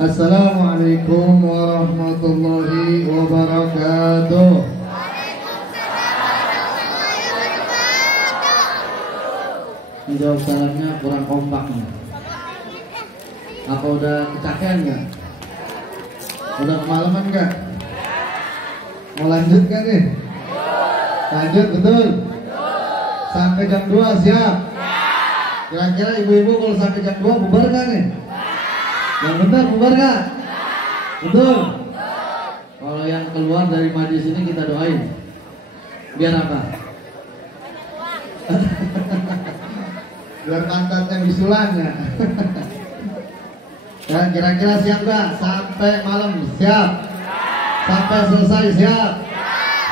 Assalamualaikum warahmatullahi wabarakatuh. Jawab salamnya kurang kompak nih. Apa udah kecakean nggak? Udah kemalaman nggak? Mau lanjut kan nih? Lanjut betul? Sampai jam 2 siap? Kira-kira ibu-ibu kalau sampai jam 2 bubar kan nih? Yang benar bubar nggak? Betul? Kalau yang keluar dari majlis ini kita doain. Biar apa? Biar pantatnya bisulan ya. Dan kira-kira siap nggak? Sampai malam siap? Sampai selesai siap?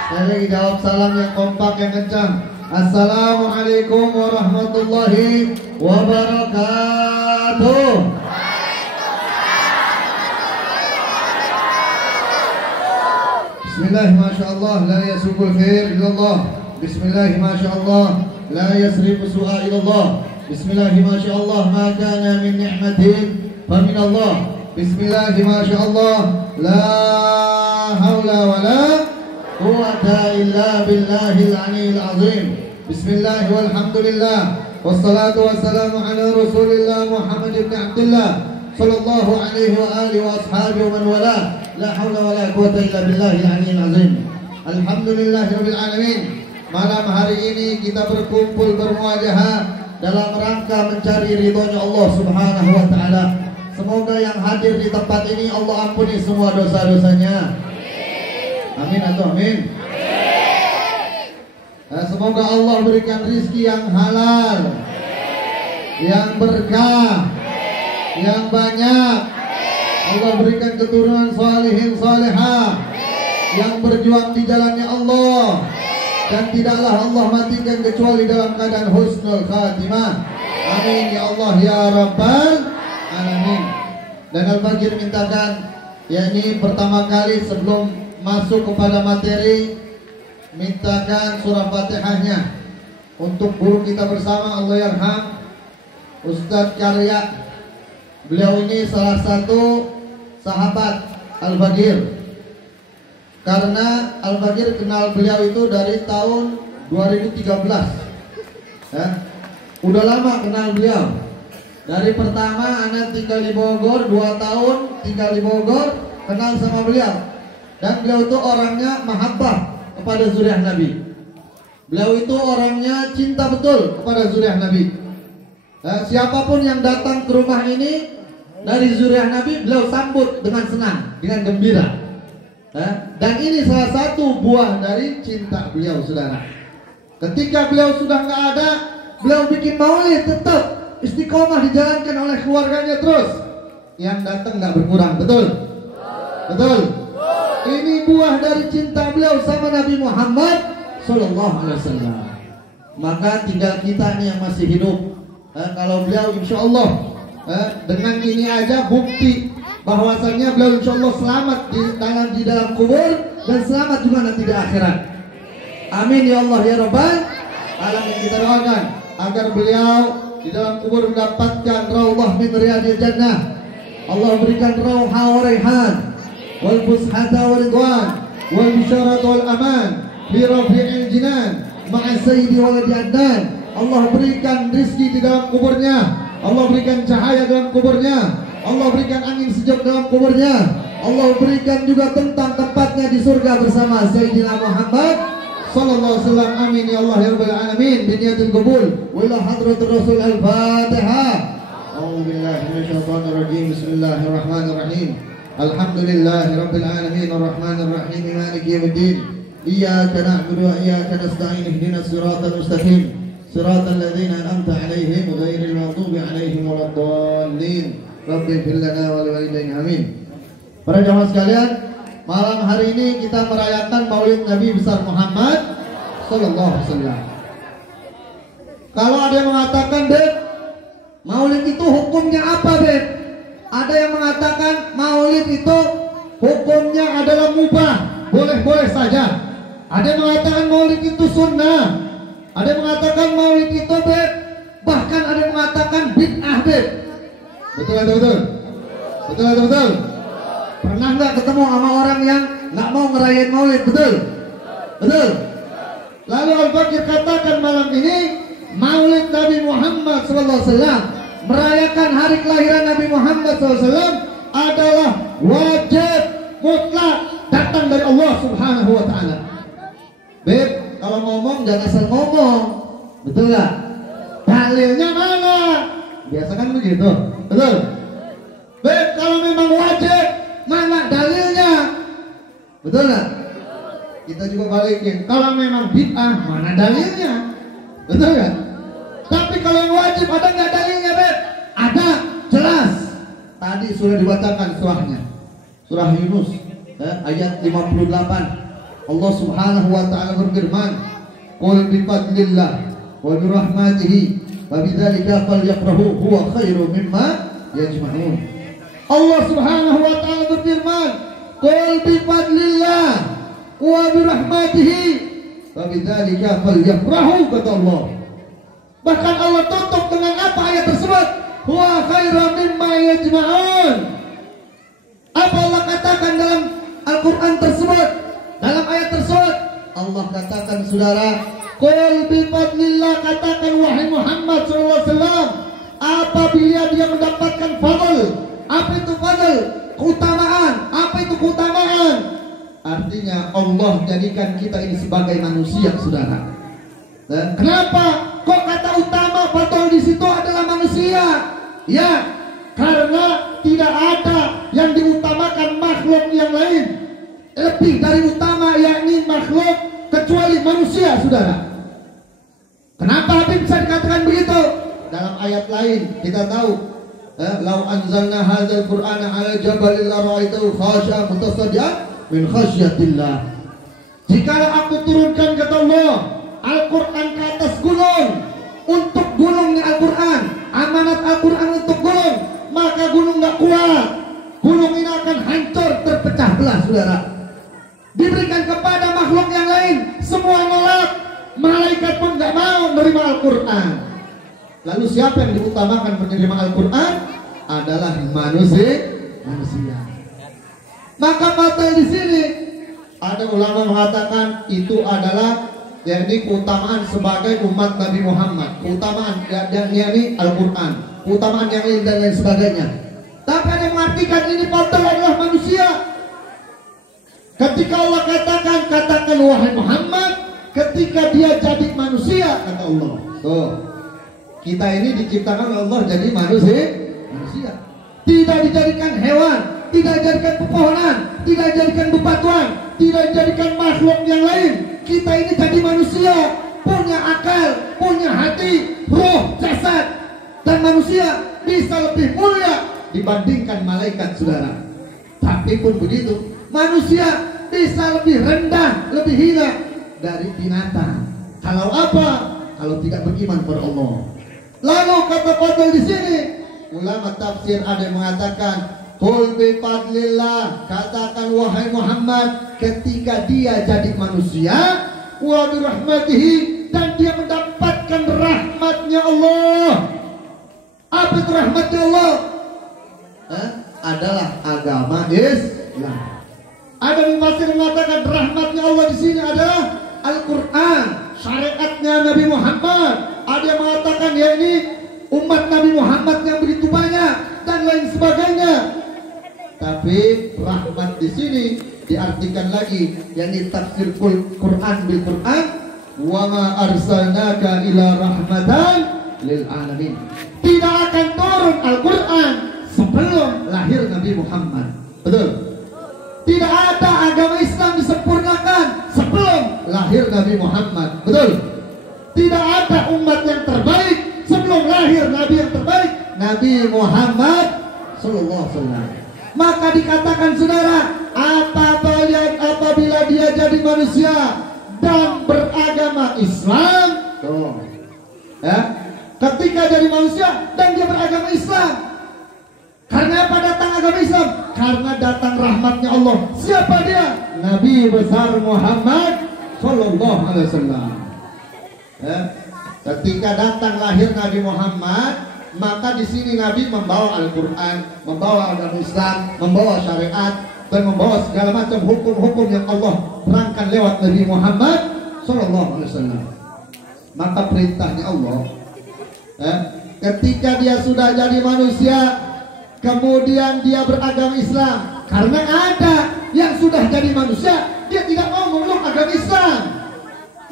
Saya lagi jawab salam yang kompak yang kencang. Assalamualaikum warahmatullahi wabarakatuh. Bismillah masyaallah la yasubul khair illallah. Bismillah masyaallah la yasrifu su'a illallah. Bismillah masyaallah ma kana min ni'matin fa min Allah. Bismillah masyaallah la haula wa la quwwata illa billahil aliyyil azim. Bismillah walhamdulillah wassalatu wassalamu ala Rasulillah Muhammad ibn Abdullah sallallahu alaihi wa alihi wa ashabihi wa man wala. La haula wa la quwwata illa billahil aliyyil azim. Alhamdulillahirabbil alamin. Malam hari ini kita berkumpul bermuajahah dalam rangka mencari ridhonya Allah Subhanahu wa taala. Semoga yang hadir di tempat ini Allah ampuni semua dosa-dosanya. Amin atau amin? Nah, semoga Allah berikan rizki yang halal, yang berkah, yang banyak. Allah berikan keturunan salihin salihah yang berjuang di jalannya Allah, dan tidaklah Allah matikan kecuali dalam keadaan husnul khatimah. Amin ya Allah ya Rabbal alamin. Dan Al-Bagir mintakan, yakni pertama kali sebelum masuk kepada materi, mintakan surah Fatihahnya untuk guru kita bersama, Allah yarham, Ustadz Karya. Beliau ini salah satu sahabat Al-Bagir, karena Al-Bagir kenal beliau itu dari tahun 2013 ya. Udah lama kenal beliau. Dari pertama anak tinggal di Bogor, 2 tahun tinggal di Bogor, kenal sama beliau. Dan beliau itu orangnya mahabbah kepada zuriat Nabi. Beliau itu orangnya cinta betul kepada zuriat Nabi. Siapapun yang datang ke rumah ini dari zuriat Nabi, beliau sambut dengan senang, dengan gembira. Dan ini salah satu buah dari cinta beliau, saudara. Ketika beliau sudah nggak ada, beliau bikin maulid, tetap istiqomah dijalankan oleh keluarganya terus. Yang datang nggak berkurang, betul? Betul? Ini buah dari cinta beliau sama Nabi Muhammad Sallallahu Alaihi Wasallam. Maka tinggal kita nih yang masih hidup. Kalau beliau insya Allah dengan ini aja bukti bahwasannya beliau insya Allah selamat di dalam kubur dan selamat juga nanti di akhirat. Amin ya Allah ya Rabbal alamin. Kita doakan agar beliau di dalam kubur mendapatkan raudhah min riyadil jannah. Allah berikan rauha wa raihan wal fushata wa ridwan wal bisyarat wal aman fi rafi'il jinan ma'a sayyidi waladi adnan. Allah berikan rizki di dalam kuburnya, Allah berikan cahaya dalam kuburnya, Allah berikan angin sejuk dalam kuburnya, Allah berikan juga tentang tempatnya di surga bersama Sayyidina Muhammad sallallahu alaihi wasallam. Amin ya Allah ya rabbal alamin. Biniyatul qabul wa ila hadratir rasul. Al-Fatihah. A'udzubillahi minasyaitonir rajim. Bismillahirrahmanirrahim. Alhamdulillahi rabbil alamin arrahmanir rahim maliki yaumiddin. Iyyaka na'budu wa iyyaka nasta'in ihdinas siratal mustaqim siratal ladzina an'amta 'alaihim ghairil maghdubi 'alaihim waladdallin. Rabbighfir lana wa liwalidayna amin. Para jamaah sekalian, malam hari ini kita merayakan Maulid Nabi besar Muhammad sallallahu alaihi wasallam. Kalau ada yang mengatakan, "Beb, Maulid itu hukumnya apa, Beb?" Ada yang mengatakan Maulid itu hukumnya adalah mubah, boleh-boleh saja. Ada yang mengatakan Maulid itu sunnah. Ada yang mengatakan Maulid itu, Beb, bahkan ada yang mengatakan bid'ah, Beb. Betul atau betul? Betul atau betul? Pernah nggak ketemu sama orang yang nggak mau ngerayain Maulid? Betul? Betul? Lalu Al-Fakir katakan malam ini Maulid Nabi Muhammad SAW, merayakan hari kelahiran Nabi Muhammad SAW adalah wajib mutlak, datang dari Allah Subhanahu wa Ta'ala. Beb, kalau ngomong jangan asal ngomong, betul nggak? Dalilnya mana? Biasa kan begitu, betul? Beb, kalau memang wajib, mana dalilnya? Betul nggak? Kita juga balikin, kalau memang bid'ah, mana dalilnya? Betul nggak? Tapi kalau yang wajib ada nggak dalilnya, Beb? Ada, jelas. Tadi sudah dibacakan surahnya, surah Yunus, ayat 58. Allah Subhanahu wa Ta'ala berfirman, "Qul bi fadlillah wa bi rahmatihi wa bidzalika falyafrahu huwa khairum mimma yajma'un." Allah Subhanahu wa Ta'ala berfirman, "Qul bi fadlillah wa bi rahmatihi wa bidzalika falyafrahu," kata Allah. Bahkan Allah tutup dengan apa ayat tersebut? Huwa khairum mimma yajma'un. Apa Allah katakan dalam Al-Quran tersebut? Dalam ayat tersebut Allah katakan, saudara, qul bi fadlillah, katakan wahai Muhammad SAW, apabila dia mendapatkan fadl. Apa itu fadl? Keutamaan. Apa itu keutamaan? Artinya Allah jadikan kita ini sebagai manusia, saudara. Kenapa kok kata utama fadl di situ adalah manusia? Ya, karena tidak ada yang diutamakan makhluk yang lain lebih dari utama, yakni makhluk, kecuali manusia, saudara. Kenapa Habib bisa dikatakan begitu? Dalam ayat lain kita tahu, "Lau anzalna hadzal Qur'ana 'ala jabalin la ra'aitahu khashi'an mutasaddian min khasyatillah." Jikalau aku turunkan, kata Allah, Al-Qur'an ke atas gunung, untuk gunungnya Al-Qur'an, amanat Al-Qur'an untuk gunung, maka gunung nggak kuat. Gunung ini akan hancur, terpecah belah, saudara. Diberikan kepada makhluk yang lain, semua nolak. Malaikat pun nggak mau menerima Al-Quran. Lalu siapa yang diutamakan menerima Al-Quran? Adalah manusia. Maka batal di sini. Ada ulama mengatakan itu adalah yakni keutamaan sebagai umat Nabi Muhammad, keutamaan yakni Al-Quran, keutamaan yang lain dan lain sebagainya. Tapi ada yang mengartikan ini batal adalah manusia. Ketika Allah katakan wahai Muhammad, ketika dia jadi manusia, kata Allah. Tuh, kita ini diciptakan oleh Allah jadi manusia. Tidak dijadikan hewan, tidak dijadikan pepohonan, tidak dijadikan bebatuan, tidak dijadikan makhluk yang lain. Kita ini jadi manusia, punya akal, punya hati, roh, jasad, dan manusia bisa lebih mulia dibandingkan malaikat, saudara. Tapi pun begitu, manusia bisa lebih rendah, lebih hina dari binatang. Kalau apa? Kalau tidak beriman kepada Allah. Lalu kata fadl di sini, ulama tafsir ada yang mengatakan, qul bi fadlillah, katakan wahai Muhammad, ketika dia jadi manusia, wa bi rahmatihi, dan dia mendapatkan rahmatnya Allah. Apa itu rahmatnya Allah? Adalah agama Islam. Ada yang masih mengatakan rahmatnya Allah di sini adalah Al-Quran, syariatnya Nabi Muhammad. Ada yang mengatakan ya ini umat Nabi Muhammad yang begitu banyak dan lain sebagainya. Tapi rahmat di sini diartikan lagi, yakni tafsir Quran bil Quran, wa ma arsalnaka ila rahmatan lil alamin. Tidak akan turun Al-Quran sebelum lahir Nabi Muhammad. Betul? Tidak ada agama Islam disempurnakan sebelum lahir Nabi Muhammad. Betul? Tidak ada umat yang terbaik sebelum lahir Nabi yang terbaik, Nabi Muhammad sallallahu alaihi wasallam. Maka dikatakan saudara, apabila dia jadi manusia dan beragama Islam, tuh, ya, ketika jadi manusia dan dia beragama Islam, karena apa datang agama Islam? Karena datang rahmatnya Allah. Siapa dia? Nabi besar Muhammad sallallahu alaihi wasallam. Ya, ketika datang lahir Nabi Muhammad, Maka di sini Nabi membawa Al-Quran, membawa agama Islam, membawa syariat, dan membawa segala macam hukum-hukum yang Allah terangkan lewat Nabi Muhammad SAW. Maka perintahnya Allah, ketika dia sudah jadi manusia, kemudian dia beragama Islam, karena ada yang sudah jadi manusia, dia tidak mau memeluk agama Islam.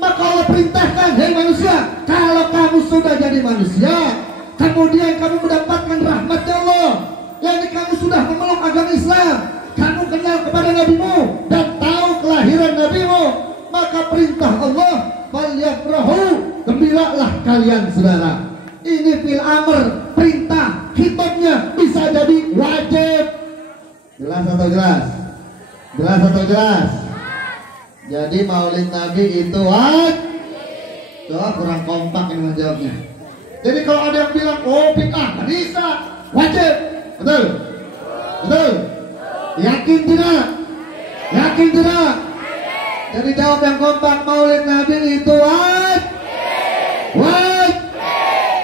Maka Allah perintahkan, hei manusia, kalau kamu sudah jadi manusia, kemudian kamu mendapatkan rahmat Allah, yakni kamu sudah memeluk agama Islam, kamu kenal kepada nabimu dan tahu kelahiran nabimu, maka perintah Allah, falyafrahu, gembiralah kalian saudara. Ini fil amr, perintah, hitungnya bisa jadi wajib. Jelas atau jelas? Jelas atau jelas? Jadi maulid Nabi itu wajib. Coba kurang kompak ini menjawabnya. Jadi kalau ada yang bilang, oh bid'ah, nggak bisa, wajib. Betul? Betul? Yakin tidak? Yakin tidak? Jadi jawab yang kompak, maulid Nabi itu wajib. Wajib.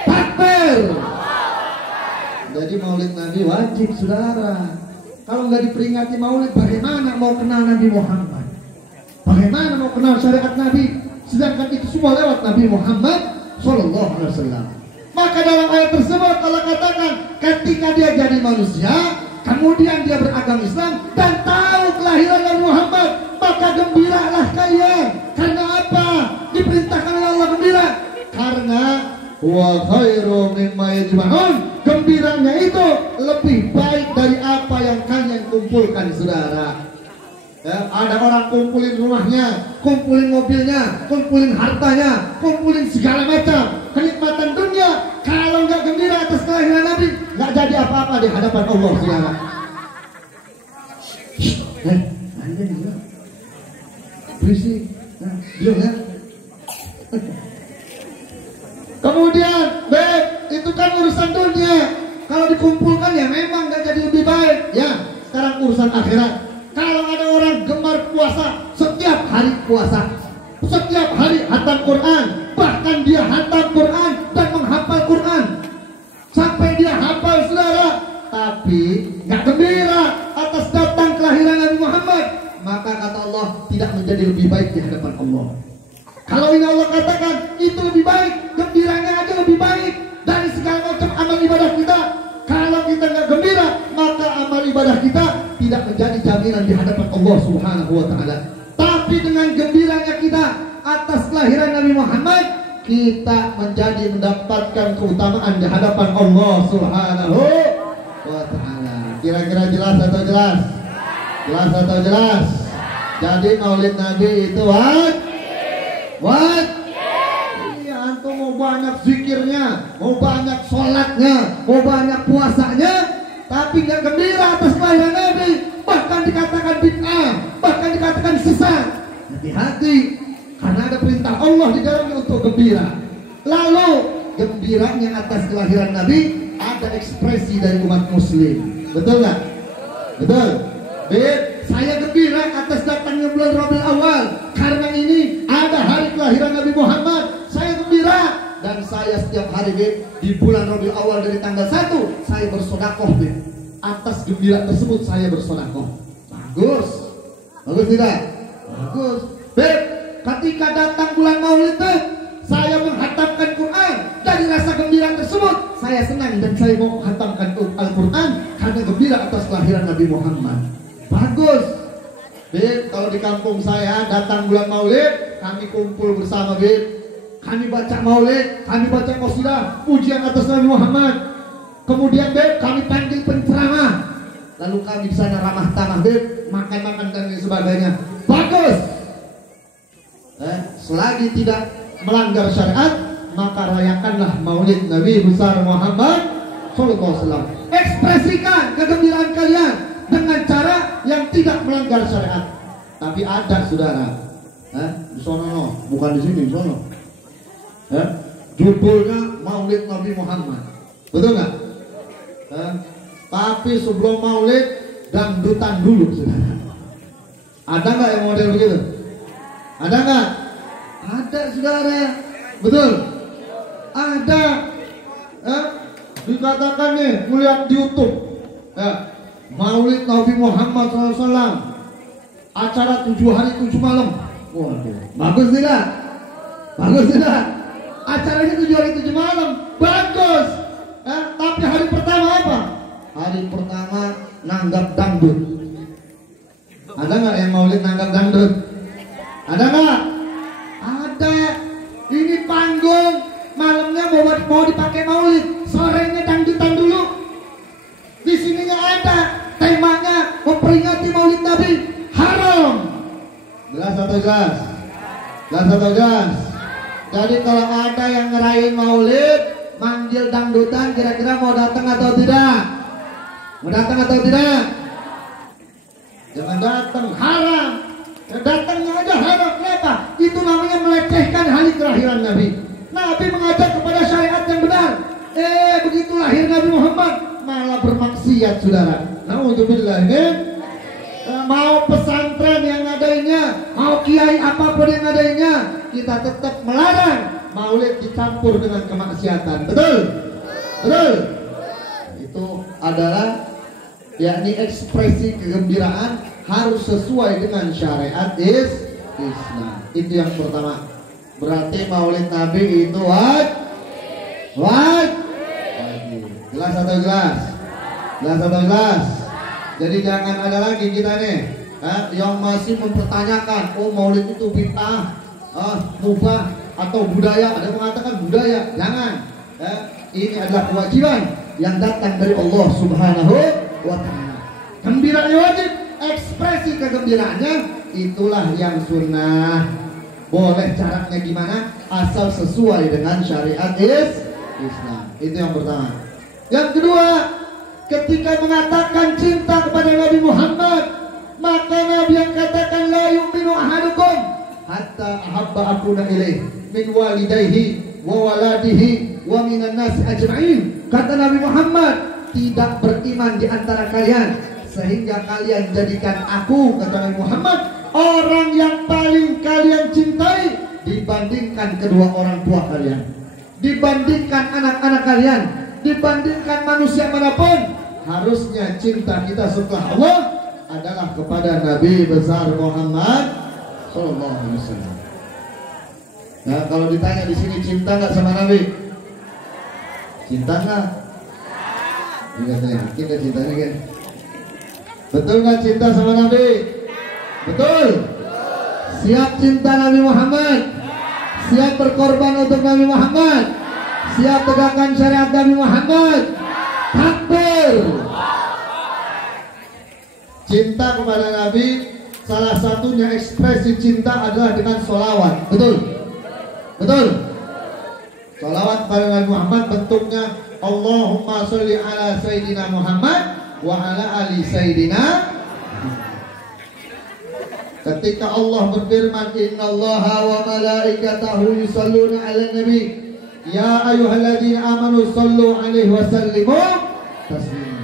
Takbir. Jadi maulid Nabi wajib saudara. Kalau nggak diperingati maulid, bagaimana mau kenal Nabi Muhammad? Bagaimana mau kenal syariat Nabi? Sedangkan itu semua lewat Nabi Muhammad SAW. Maka dalam ayat tersebut Allah katakan, ketika dia jadi manusia, kemudian dia beragama Islam dan tahu kelahiran Nabi Muhammad, maka gembiralah kalian. Karena apa? Diperintahkan oleh Allah gembira. Karena wa khairu mimma yajma'un, gembiranya itu lebih baik dari apa yang kalian kumpulkan saudara. Ya, ada orang kumpulin rumahnya, kumpulin mobilnya, kumpulin hartanya, kumpulin segala macam kenikmatan dunia. Kalau nggak gembira atas kelahiran Nabi, nggak jadi apa-apa di hadapan Allah saudara. Anda juga berisik, diam ya. Kemudian, beb, itu kan urusan dunia. Kalau dikumpulkan ya memang nggak jadi lebih baik. Ya, sekarang urusan akhirat. Kalau ada orang gemar puasa, setiap hari puasa, setiap hari hatam Quran, bahkan dia hatam Quran dan menghafal Quran sampai dia hafal saudara, tapi nggak gembira atas datang kelahiran Nabi Muhammad, maka kata Allah tidak menjadi lebih baik di hadapan Allah. Kalau ini Allah katakan itu lebih baik, gembiranya aja lebih baik dari segala macam amal ibadah kita. Kalau kita nggak gembira, maka amal ibadah kita tidak menjadi jaminan di hadapan Allah Subhanahu wa Ta'ala. Tapi dengan gembiranya kita atas kelahiran Nabi Muhammad, kita menjadi mendapatkan keutamaan di hadapan Allah Subhanahu wa Ta'ala. Kira-kira jelas atau jelas? Jelas atau jelas? Jadi maulid Nabi itu wajib. Iya, antum mau banyak zikirnya, mau banyak sholatnya, mau banyak puasanya, tapi nggak gembira atas kelahiran Nabi, bahkan dikatakan bid'ah, bahkan dikatakan sesat. Hati-hati, karena ada perintah Allah di dalamnya untuk gembira. Lalu gembiranya atas kelahiran Nabi ada ekspresi dari umat Muslim, betul nggak? Betul. Saya gembira atas datangnya bulan Rabiul Awal, karena ini ada hari kelahiran Nabi Muhammad. Saya gembira. Dan saya setiap hari di bulan Rabiul Awal dari tanggal 1 saya bersedekah. Atas gembira tersebut saya bersedekah. Bagus. Bagus tidak? Bagus. Ketika datang bulan Maulid, saya menghatamkan Quran. Dari rasa gembira tersebut saya senang dan saya mau menghatamkan Al-Quran karena gembira atas kelahiran Nabi Muhammad. Bagus. Kalau di kampung saya datang bulan Maulid, kami kumpul bersama, kami baca maulid, kami baca qasidah, pujian atas Nabi Muhammad. Kemudian kami panggil penceramah. Lalu kami di sana ramah tamah, makan-makan dan sebagainya. Bagus. Selagi tidak melanggar syariat, maka rayakanlah maulid Nabi besar Muhammad SAW. Ekspresikan kegembiraan kalian dengan cara yang tidak melanggar syariat. Tapi ada saudara, di sono, bukan di sini, di sono. Judulnya Maulid Nabi Muhammad, betul nggak? Tapi sebelum Maulid dangdutan dulu, saudara. Ada nggak yang model begitu? Ada nggak? Ada saudara, betul? Ada. dikatakan nih, melihat di YouTube, ya, Maulid Nabi Muhammad SAW, acara 7 hari 7 malam. Waduh, bagus tidak? Bagus tidak? Acaranya 7 hari 7 malam, bagus. Ya, tapi hari pertama apa? Hari pertama nanggap dangdut. Ada nggak yang Maulid nanggap dangdut? Ada nggak? Ada. Ini panggung, malamnya mau dipakai Maulid, sorenya dangdutan dulu. Di sini nggak ada. Temanya memperingati Maulid Nabi, haram. Jelas atau jelas? Jelas atau jelas? Jadi kalau ada yang ngerayain Maulid, manggil dangdutan, kira-kira mau datang atau tidak? Mau datang atau tidak? Jangan datang, haram. Ya, datangnya aja haram. Kenapa? Itu namanya melecehkan hari kelahiran Nabi. Nabi mengajak kepada syariat yang benar. Begitu lahir Nabi Muhammad, malah bermaksiat, saudara. Na'udzubillah. Mau pesantren yang adanya, mau kiai apapun yang adanya, kita tetap melarang Maulid dicampur dengan kemaksiatan. Betul? Betul? Itu adalah yakni ekspresi kegembiraan harus sesuai dengan syariat Islam. Itu yang pertama. Berarti Maulid Nabi itu wajib. Jelas atau jelas? Jelas atau jelas? Jadi jangan ada lagi kita nih yang masih mempertanyakan, oh Maulid itu bid'ah, mubah atau budaya. Ada yang mengatakan budaya. Jangan. Ini adalah kewajiban yang datang dari Allah Subhanahu wa Ta'ala. Gembiranya wajib, ekspresi kegembiraannya itulah yang sunnah. Boleh caranya gimana, asal sesuai dengan syariat Islam. Itu yang pertama. Yang kedua, ketika mengatakan cinta kepada Nabi Muhammad, maka Nabi yang katakan la yu'minu ahadukum hatta ahabba akuna ilaih min walidayhi wa waladihi wa minan nasi ajma'in. Kata Nabi Muhammad, tidak beriman di antara kalian sehingga kalian jadikan aku, kata Nabi Muhammad, orang yang paling kalian cintai dibandingkan kedua orang tua kalian, dibandingkan anak-anak kalian, dibandingkan manusia manapun. Harusnya cinta kita setelah Allah adalah kepada Nabi besar Muhammad Sallallahu Alaihi Wasallam. Nah, kalau ditanya di sini cinta nggak sama Nabi? Cinta nggak? Katanya, kita cintanya kan? Betul nggak cinta sama Nabi? Betul. Siap cinta Nabi Muhammad? Siap berkorban untuk Nabi Muhammad? Siap tegakkan syariat Nabi Muhammad? Takbir. Cinta kepada Nabi, salah satunya ekspresi cinta adalah dengan sholawat. Betul? Betul? Sholawat kepada Nabi Muhammad bentuknya Allahumma sholli ala Sayyidina Muhammad wa ala ali Sayyidina. Ketika Allah berfirman, innallaha wa malaikatahu yusalluna ala nabi ya ayyuhalladzina amanu sallu alaihi wa sallimu taslima.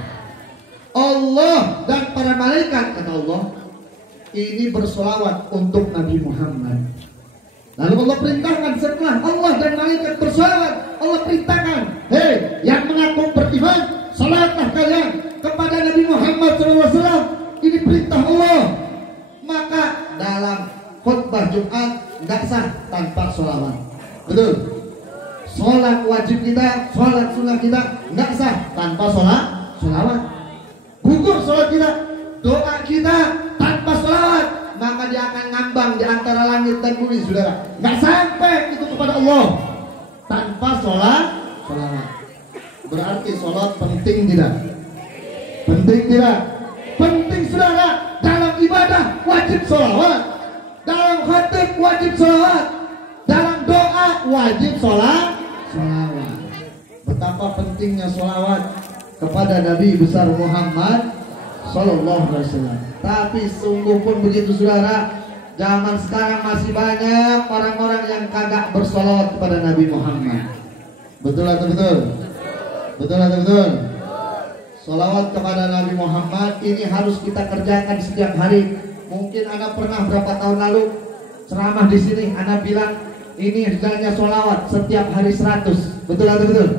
Allah dan para malaikat, kata Allah, ini bersolawat untuk Nabi Muhammad. Lalu Allah perintahkan, setelah Allah dan malaikat bersolawat, Allah perintahkan, hei yang mengaku beriman, salatlah kalian kepada Nabi Muhammad SAW. Ini perintah Allah. Maka dalam khutbah Jumat tidak sah tanpa sholawat. Betul? Sholat wajib kita, sholat sunnah kita tidak sah tanpa sholawat. Gugur sholat kita, doa kita tanpa sholawat, maka dia akan ngambang di antara langit dan bumi, saudara. Nggak sampai itu kepada Allah tanpa sholawat. Berarti sholat penting tidak? Penting tidak? Penting, saudara. Dalam ibadah wajib sholawat, dalam khatib wajib sholawat, dalam doa wajib sholawat. Betapa pentingnya sholawat kepada Nabi besar Muhammad Sallallahu Alaihi Wasallam. Tapi sungguh pun begitu, saudara, zaman sekarang masih banyak orang-orang yang kagak bersolawat kepada Nabi Muhammad. Betul atau betul? Betul atau betul? Salawat kepada Nabi Muhammad ini harus kita kerjakan setiap hari. Mungkin Anda pernah berapa tahun lalu ceramah di sini, Anda bilang ini hendaknya salawat setiap hari 100. Betul atau betul?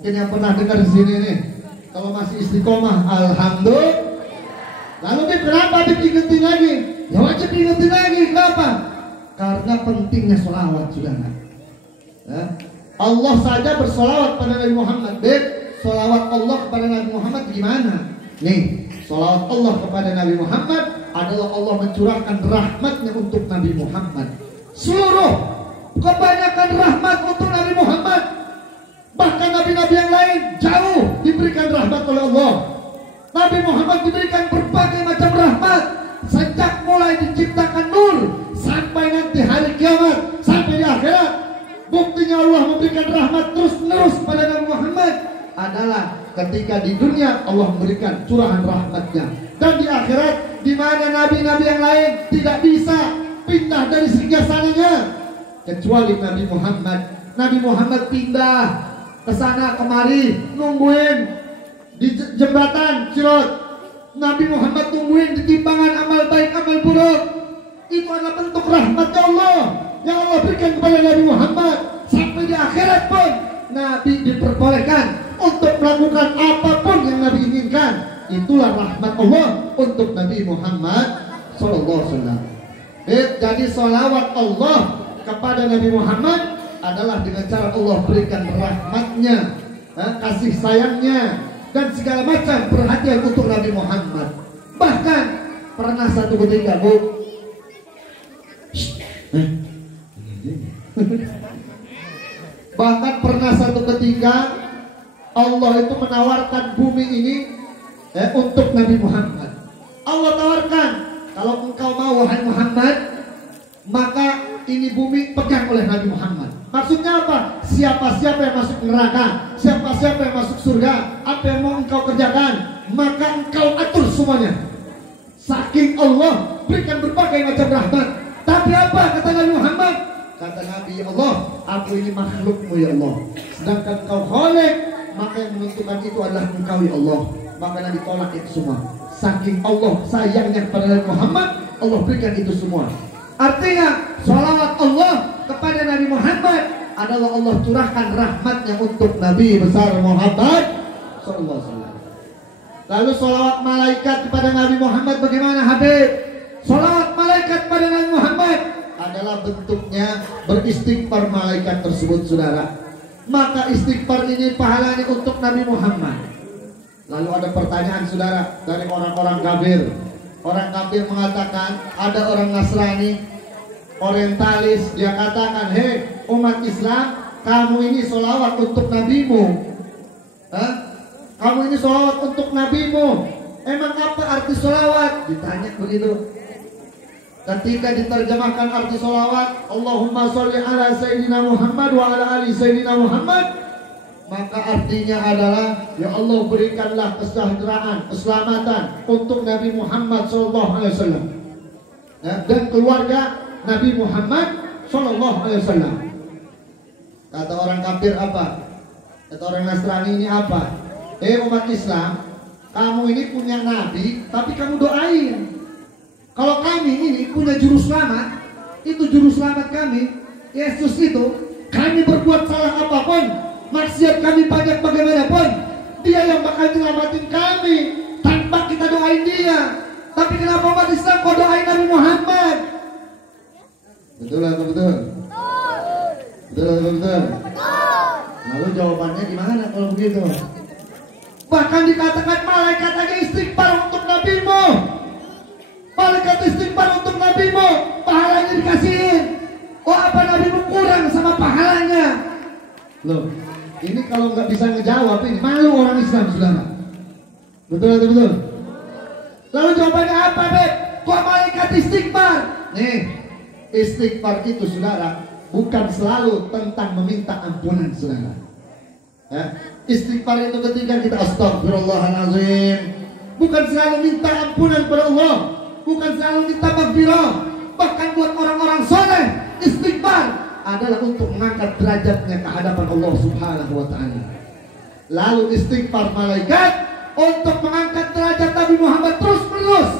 Mungkin yang pernah dengar di sini nih, kalau masih istiqomah, alhamdulillah. Lalu kenapa diingetin lagi? Ya wajib diingetin lagi. Kenapa? Karena pentingnya sholawat, saudara. Ya. Allah saja bersolawat pada Nabi Muhammad. Sholawat Allah kepada Nabi Muhammad gimana? Nih, sholawat Allah kepada Nabi Muhammad adalah Allah mencurahkan rahmatnya untuk Nabi Muhammad. Seluruh kebanyakan rahmat untuk Nabi Muhammad. Bahkan nabi-nabi yang lain jauh diberikan rahmat oleh Allah. Nabi Muhammad diberikan berbagai macam rahmat. Sejak mulai diciptakan nur sampai nanti hari kiamat, sampai di akhirat. Buktinya Allah memberikan rahmat terus-menerus pada Nabi Muhammad adalah ketika di dunia Allah memberikan curahan rahmatnya. Dan di akhirat, di mana nabi-nabi yang lain tidak bisa pindah dari singgasananya kecuali Nabi Muhammad. Nabi Muhammad pindah ke sana kemari, nungguin di jembatan Sirot. Nabi Muhammad nungguin di timbangan amal baik amal buruk. Itu adalah bentuk rahmatnya Allah yang Allah berikan kepada Nabi Muhammad. Sampai di akhirat pun Nabi diperbolehkan untuk melakukan apapun yang Nabi inginkan. Itulah rahmat Allah untuk Nabi Muhammad SAW. Jadi sholawat Allah kepada Nabi Muhammad adalah dengan cara Allah berikan rahmatnya, kasih sayangnya, dan segala macam perhatian untuk Nabi Muhammad. Bahkan pernah satu ketika, Bu, bahkan pernah satu ketika Allah itu menawarkan bumi ini untuk Nabi Muhammad. Allah tawarkan, kalau engkau mau wahai Muhammad, maka ini bumi pegang oleh Nabi Muhammad. Maksudnya apa? Siapa-siapa yang masuk neraka, siapa-siapa yang masuk surga, apa yang mau engkau kerjakan, maka engkau atur semuanya. Saking Allah berikan berbagai macam rahmat. Tapi apa kata Nabi Muhammad? Kata Nabi, ya Allah, aku ini makhlukmu ya Allah. Sedangkan engkau Khalik, maka yang menentukan itu adalah engkau ya Allah. Maka Nabi tolak itu semua. Saking Allah sayangnya kepada Nabi Muhammad, Allah berikan itu semua. Artinya sholawat Allah kepada Nabi Muhammad adalah Allah curahkan rahmatnya untuk Nabi besar Muhammad SAW. Lalu sholawat malaikat kepada Nabi Muhammad bagaimana, Habib? Sholawat malaikat kepada Nabi Muhammad adalah bentuknya beristighfar malaikat tersebut, saudara. Maka istighfar ini pahalanya untuk Nabi Muhammad. Lalu ada pertanyaan, saudara, dari orang-orang kafir. Orang kafir mengatakan, ada orang Nasrani, orientalis, dia katakan, hei umat Islam, kamu ini sholawat untuk nabimu. Kamu ini sholawat untuk nabimu. Emang apa arti sholawat? Ditanya begitu. Ketika diterjemahkan arti sholawat, Allahumma sholli ala Sayyidina Muhammad wa ala ali Sayyidina Muhammad, maka artinya adalah, ya Allah berikanlah kesejahteraan, keselamatan untuk Nabi Muhammad SAW dan keluarga Nabi Muhammad SAW. Kata orang kafir apa? Kata orang Nasrani ini apa? Umat Islam, kamu ini punya Nabi, tapi kamu doain. Kalau kami ini punya juru selamat, itu juru selamat kami, Yesus itu, kami berbuat salah apapun, maksiat kami banyak bagaimanapun, dia yang bakal nyelamatin kami tanpa kita doain dia. Tapi kenapa umat Islam kau doain Nabi Muhammad? Betul atau betul? Betul atau betul? Lalu jawabannya gimana kalau begitu? Bahkan dikatakan malaikat aja istighfar untuk nabimu. Malaikat istighfar untuk nabimu, pahalanya dikasihin. Oh, apa nabimu kurang sama pahalanya? Loh, ini kalau nggak bisa ngejawab ini malu orang Islam, saudara. Betul atau betul? Lalu jawabannya apa, Beb? Kok malaikat istighfar? Nih, istighfar itu, saudara, bukan selalu tentang meminta ampunan, saudara. Ya, istighfar itu ketika kita astagfirullahaladzim, bukan selalu minta ampunan pada Allah, bukan selalu minta maghfirah. Bahkan buat orang-orang soleh, istighfar adalah untuk mengangkat derajatnya ke hadapan Allah Subhanahu wa ta'ala. Lalu istighfar malaikat untuk mengangkat derajat Nabi Muhammad terus menerus.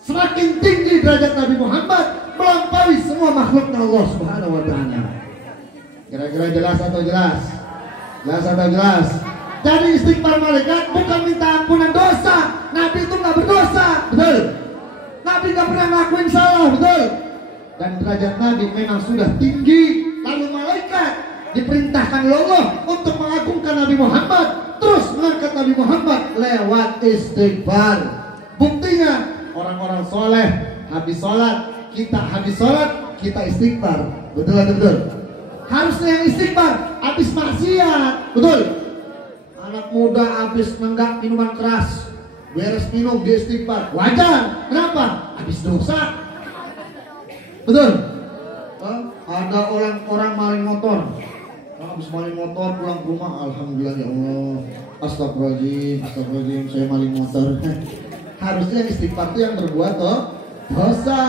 Semakin tinggi derajat Nabi Muhammad melampaui semua makhluknya Allah Subhanahu wa ta'ala. Kira-kira jelas atau jelas? Jelas atau jelas? Jadi istighfar malaikat bukan minta ampunan dosa. Nabi itu nggak berdosa, betul? Nabi nggak pernah ngelakuin salah, betul? Dan derajat Nabi memang sudah tinggi. Lalu malaikat diperintahkan oleh Allah untuk mengagungkan Nabi Muhammad, terus mengangkat Nabi Muhammad lewat istighfar. Buktinya orang-orang soleh habis sholat, kita istighfar, betul atau betul? Harusnya yang istighfar habis maksiat, betul? Anak muda habis nenggak minuman keras, beres minum dia istighfar, wajar. Kenapa? Habis dosa, betul? Ada orang-orang maling motor, habis maling motor pulang ke rumah, alhamdulillah ya Allah, astagfirullahaladzim, saya maling motor. Harusnya istighfar itu yang berbuat dosa.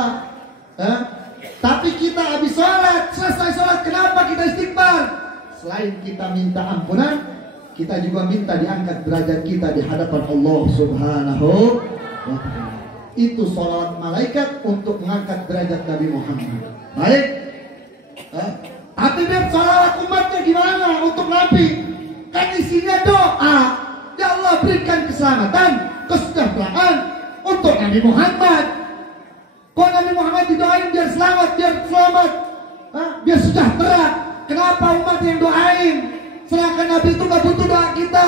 Tapi kita habis sholat, selesai sholat, kenapa kita istighfar? Selain kita minta ampunan, kita juga minta diangkat derajat kita di hadapan Allah Subhanahu wa ta'ala. Itu sholawat malaikat untuk mengangkat derajat Nabi Muhammad. Baik. Tapi biar sholawat umatnya gimana untuk Nabi? Kan isinya doa. Ya Allah berikan keselamatan, kesejahteraan untuk Nabi Muhammad. Kok Nabi Muhammad didoain biar selamat, biar sejahtera? Kenapa umat yang doain? Sedangkan Nabi itu gak butuh doa kita.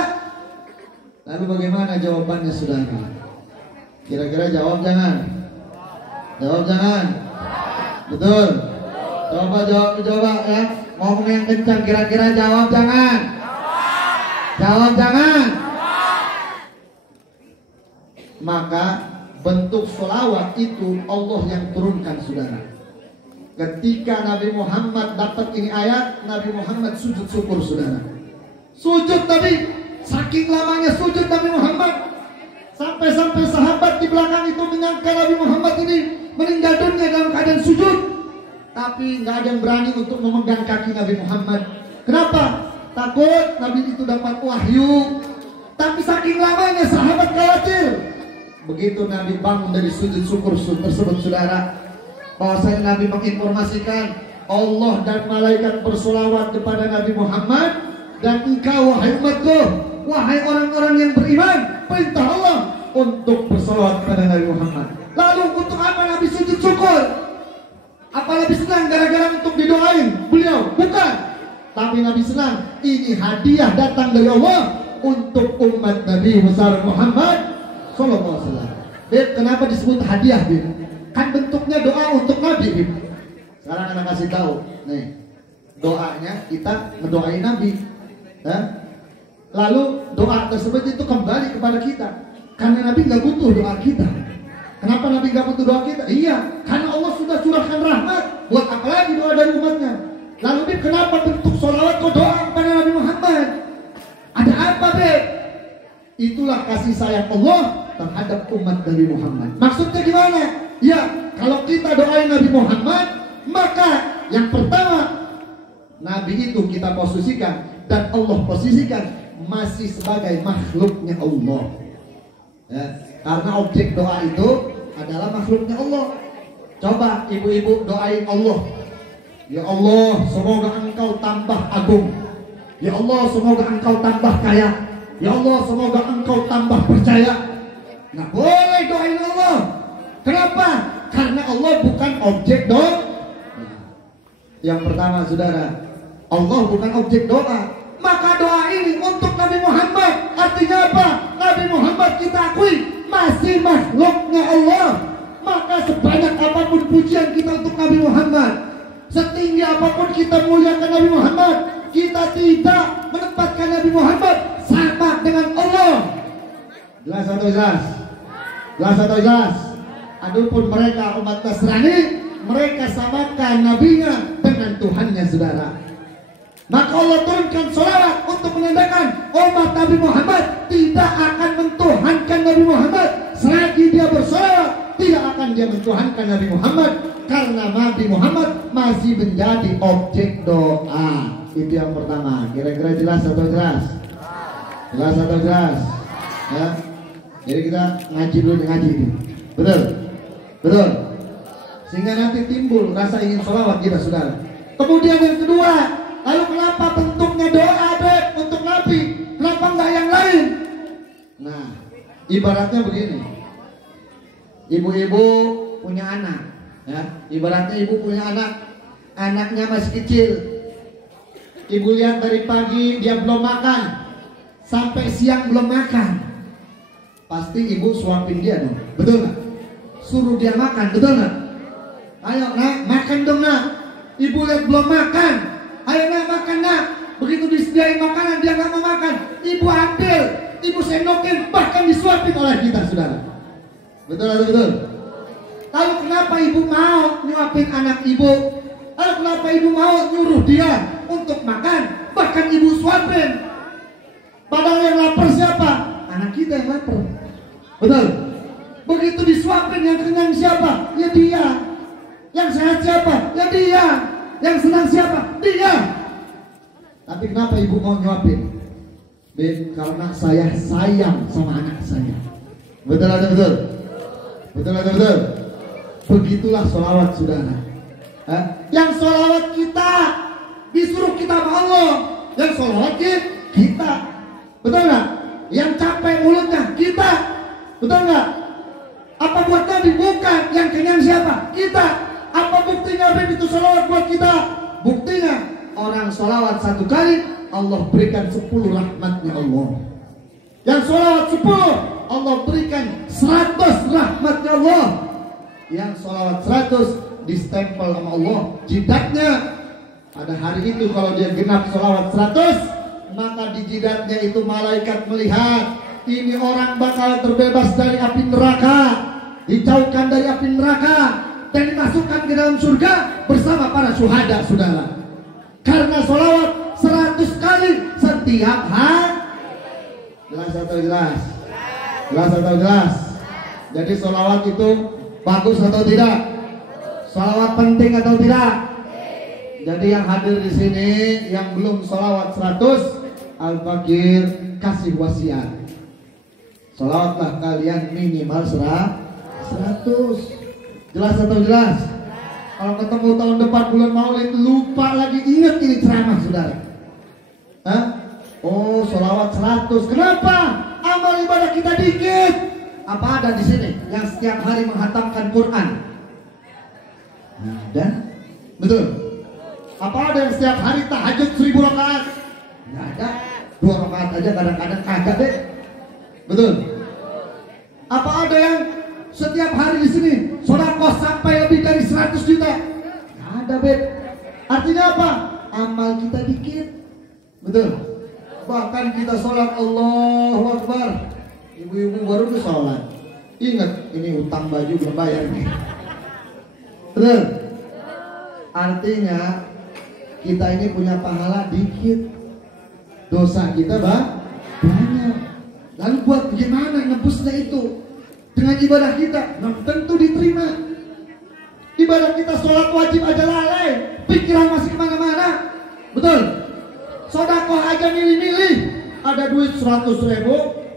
Lalu bagaimana jawabannya saudara? Kira-kira jawab jangan? Jawab jangan? Betul? Coba jawab ya. Ngomong yang kencang, kira-kira jawab jangan? Jawab jangan? Maka bentuk sholawat itu Allah yang turunkan saudara. Ketika Nabi Muhammad dapat ini ayat, Nabi Muhammad sujud syukur saudara. Sujud Nabi, saking lamanya sujud Nabi Muhammad, sampai-sampai sahabat di belakang itu menyangka Nabi Muhammad ini meninggal dunia dalam keadaan sujud. Tapi nggak ada yang berani untuk memegang kaki Nabi Muhammad. Kenapa? Takut Nabi itu dapat wahyu. Tapi saking lamanya sahabat khawatir. Begitu Nabi bangun dari sujud syukur tersebut saudara, bahwasanya Nabi menginformasikan Allah dan malaikat bersolawat kepada Nabi Muhammad, dan engkau wahai umatku, wahai orang-orang yang beriman, perintah Allah untuk bersolawat kepada Nabi Muhammad. Lalu untuk apa Nabi sujud syukur? Apa lebih senang gara-gara untuk didoain beliau? Bukan. Tapi Nabi senang ini hadiah datang dari Allah untuk umat Nabi besar Muhammad Sallallahu Alaihi Wasallam. Kenapa disebut hadiah, Bib? Kan bentuknya doa untuk Nabi, Bib. Sekarang anak kasih tahu, nih doanya kita mendoain Nabi. Lalu doa tersebut itu kembali kepada kita, karena Nabi nggak butuh doa kita. Kenapa Nabi nggak butuh doa kita? Iya, karena Allah sudah curahkan rahmat. Buat apa lagi doa dari umatnya? Lalu Bib, kenapa bentuk sholawat kau doa kepada Nabi Muhammad? Ada apa, Bib? Itulah kasih sayang Allah terhadap umat Nabi Muhammad. Maksudnya gimana? Ya, kalau kita doain Nabi Muhammad, maka yang pertama Nabi itu kita posisikan dan Allah posisikan masih sebagai makhluknya Allah. Ya, karena objek doa itu adalah makhluknya Allah. Coba ibu-ibu doain Allah. Ya Allah, semoga engkau tambah agung. Ya Allah, semoga engkau tambah kaya. Ya Allah, semoga engkau tambah percaya. Nah, boleh doain Allah. Kenapa? Karena Allah bukan objek doa. Yang pertama saudara, Allah bukan objek doa. Maka doa ini untuk Nabi Muhammad. Artinya apa? Nabi Muhammad kita akui masih makhluknya Allah. Maka sebanyak apapun pujian kita untuk Nabi Muhammad, setinggi apapun kita muliakan Nabi Muhammad, kita tidak menempatkan Nabi Muhammad sama dengan Allah. Jelas atau jelas? Jelas atau jelas? Adapun mereka umat Nasrani, mereka samakan nabinya dengan Tuhannya saudara. Maka Allah turunkan sholawat untuk menandakan umat Nabi Muhammad tidak akan mentuhankan Nabi Muhammad selagi dia bersolawat. Tidak akan dia mentuhankan Nabi Muhammad, karena Nabi Muhammad masih menjadi objek doa. Itu yang pertama. Kira-kira jelas atau jelas? Jelas atau jelas? Ya. Jadi kita ngaji dulu, ngaji itu. Betul? Betul? Sehingga nanti timbul rasa ingin sholawat kita saudara. Kemudian yang kedua, lalu kenapa bentuknya doa, Beb, untuk Nah, ibaratnya begini. Ibu-ibu punya anak, ya. Ibaratnya ibu punya anak, anaknya masih kecil. Ibu lihat dari pagi dia belum makan, sampai siang belum makan. Pasti ibu suapin dia dong, betul nggak? Suruh dia makan, betul nggak? Ayo nak, makan dong nak. Ibu lihat belum makan, ayo nak makan nak. Begitu disediain makanan dia nggak mau makan, ibu ambil, ibu sendokin, bahkan disuapin oleh kita, saudara. Betul atau betul? Lalu kenapa ibu mau nyuapin anak ibu? Lalu kenapa ibu mau nyuruh dia untuk makan, bahkan ibu suapin? Padahal yang lapar siapa? Anak kita yang lapar. Betul? Begitu disuapin yang kenyang siapa? Ya dia. Yang sehat siapa? Ya dia. Yang senang siapa? Dia. Tapi kenapa ibu mau nyuapin? Karena saya sayang sama anak saya. Betul atau betul? Betul atau betul? Begitulah sholawat, saudara. Yang sholawat kita disuruh kita sama Allah, yang sholawat kita. Betul nggak? Yang capek mulutnya kita. Betul nggak? Apa buat Nabi? Bukan. Yang kenyang siapa? Kita. Apa buktinya itu sholawat buat kita? Buktinya orang sholawat 1 kali Allah berikan 10 rahmatnya Allah. Yang sholawat 10 Allah berikan 100 rahmatnya Allah. Yang sholawat 100 distempel sama Allah jidatnya. Pada hari itu kalau dia genap sholawat 100, maka di jidatnya itu malaikat melihat ini orang bakal terbebas dari api neraka, dijauhkan dari api neraka, dan dimasukkan ke dalam surga bersama para syuhada, saudara. Karena sholawat 100 kali setiap hari. Jelas atau jelas? Jelas atau jelas? Jadi sholawat itu bagus atau tidak? Sholawat penting atau tidak? Jadi yang hadir di sini yang belum sholawat 100, Al-Fakir kasih wasiat. Sholawatlah kalian minimal 100. Jelas atau jelas? Kalau ketemu tahun depan bulan Maulid lupa lagi, ingat ini ceramah, saudara. Hah? Oh, sholawat 100. Kenapa? Amal ibadah kita dikit. Apa ada di sini yang setiap hari menghatamkan Quran? Nah, dan betul. Apa ada yang setiap hari tahajud 1000 rakaat? Nggak ada. 2 rakaat aja kadang-kadang kagak deh. Betul. Apa ada yang setiap hari di sini sedekah sampai lebih dari 100 juta? Nggak ada, Beb. Artinya apa? Amal kita dikit. Betul. Bahkan kita sholat Allahu Akbar, ibu-ibu baru tuh sholat. Ingat, ini utang baju belum bayar nih. Betul. Artinya kita ini punya pahala dikit, dosa kita banyak. Lalu buat bagaimana nebusnya itu? Dengan ibadah kita belum tentu diterima. Ibadah kita sholat wajib aja lalai, pikiran masih kemana-mana. Betul. Sedekah aja milih-milih. Ada duit 100.000,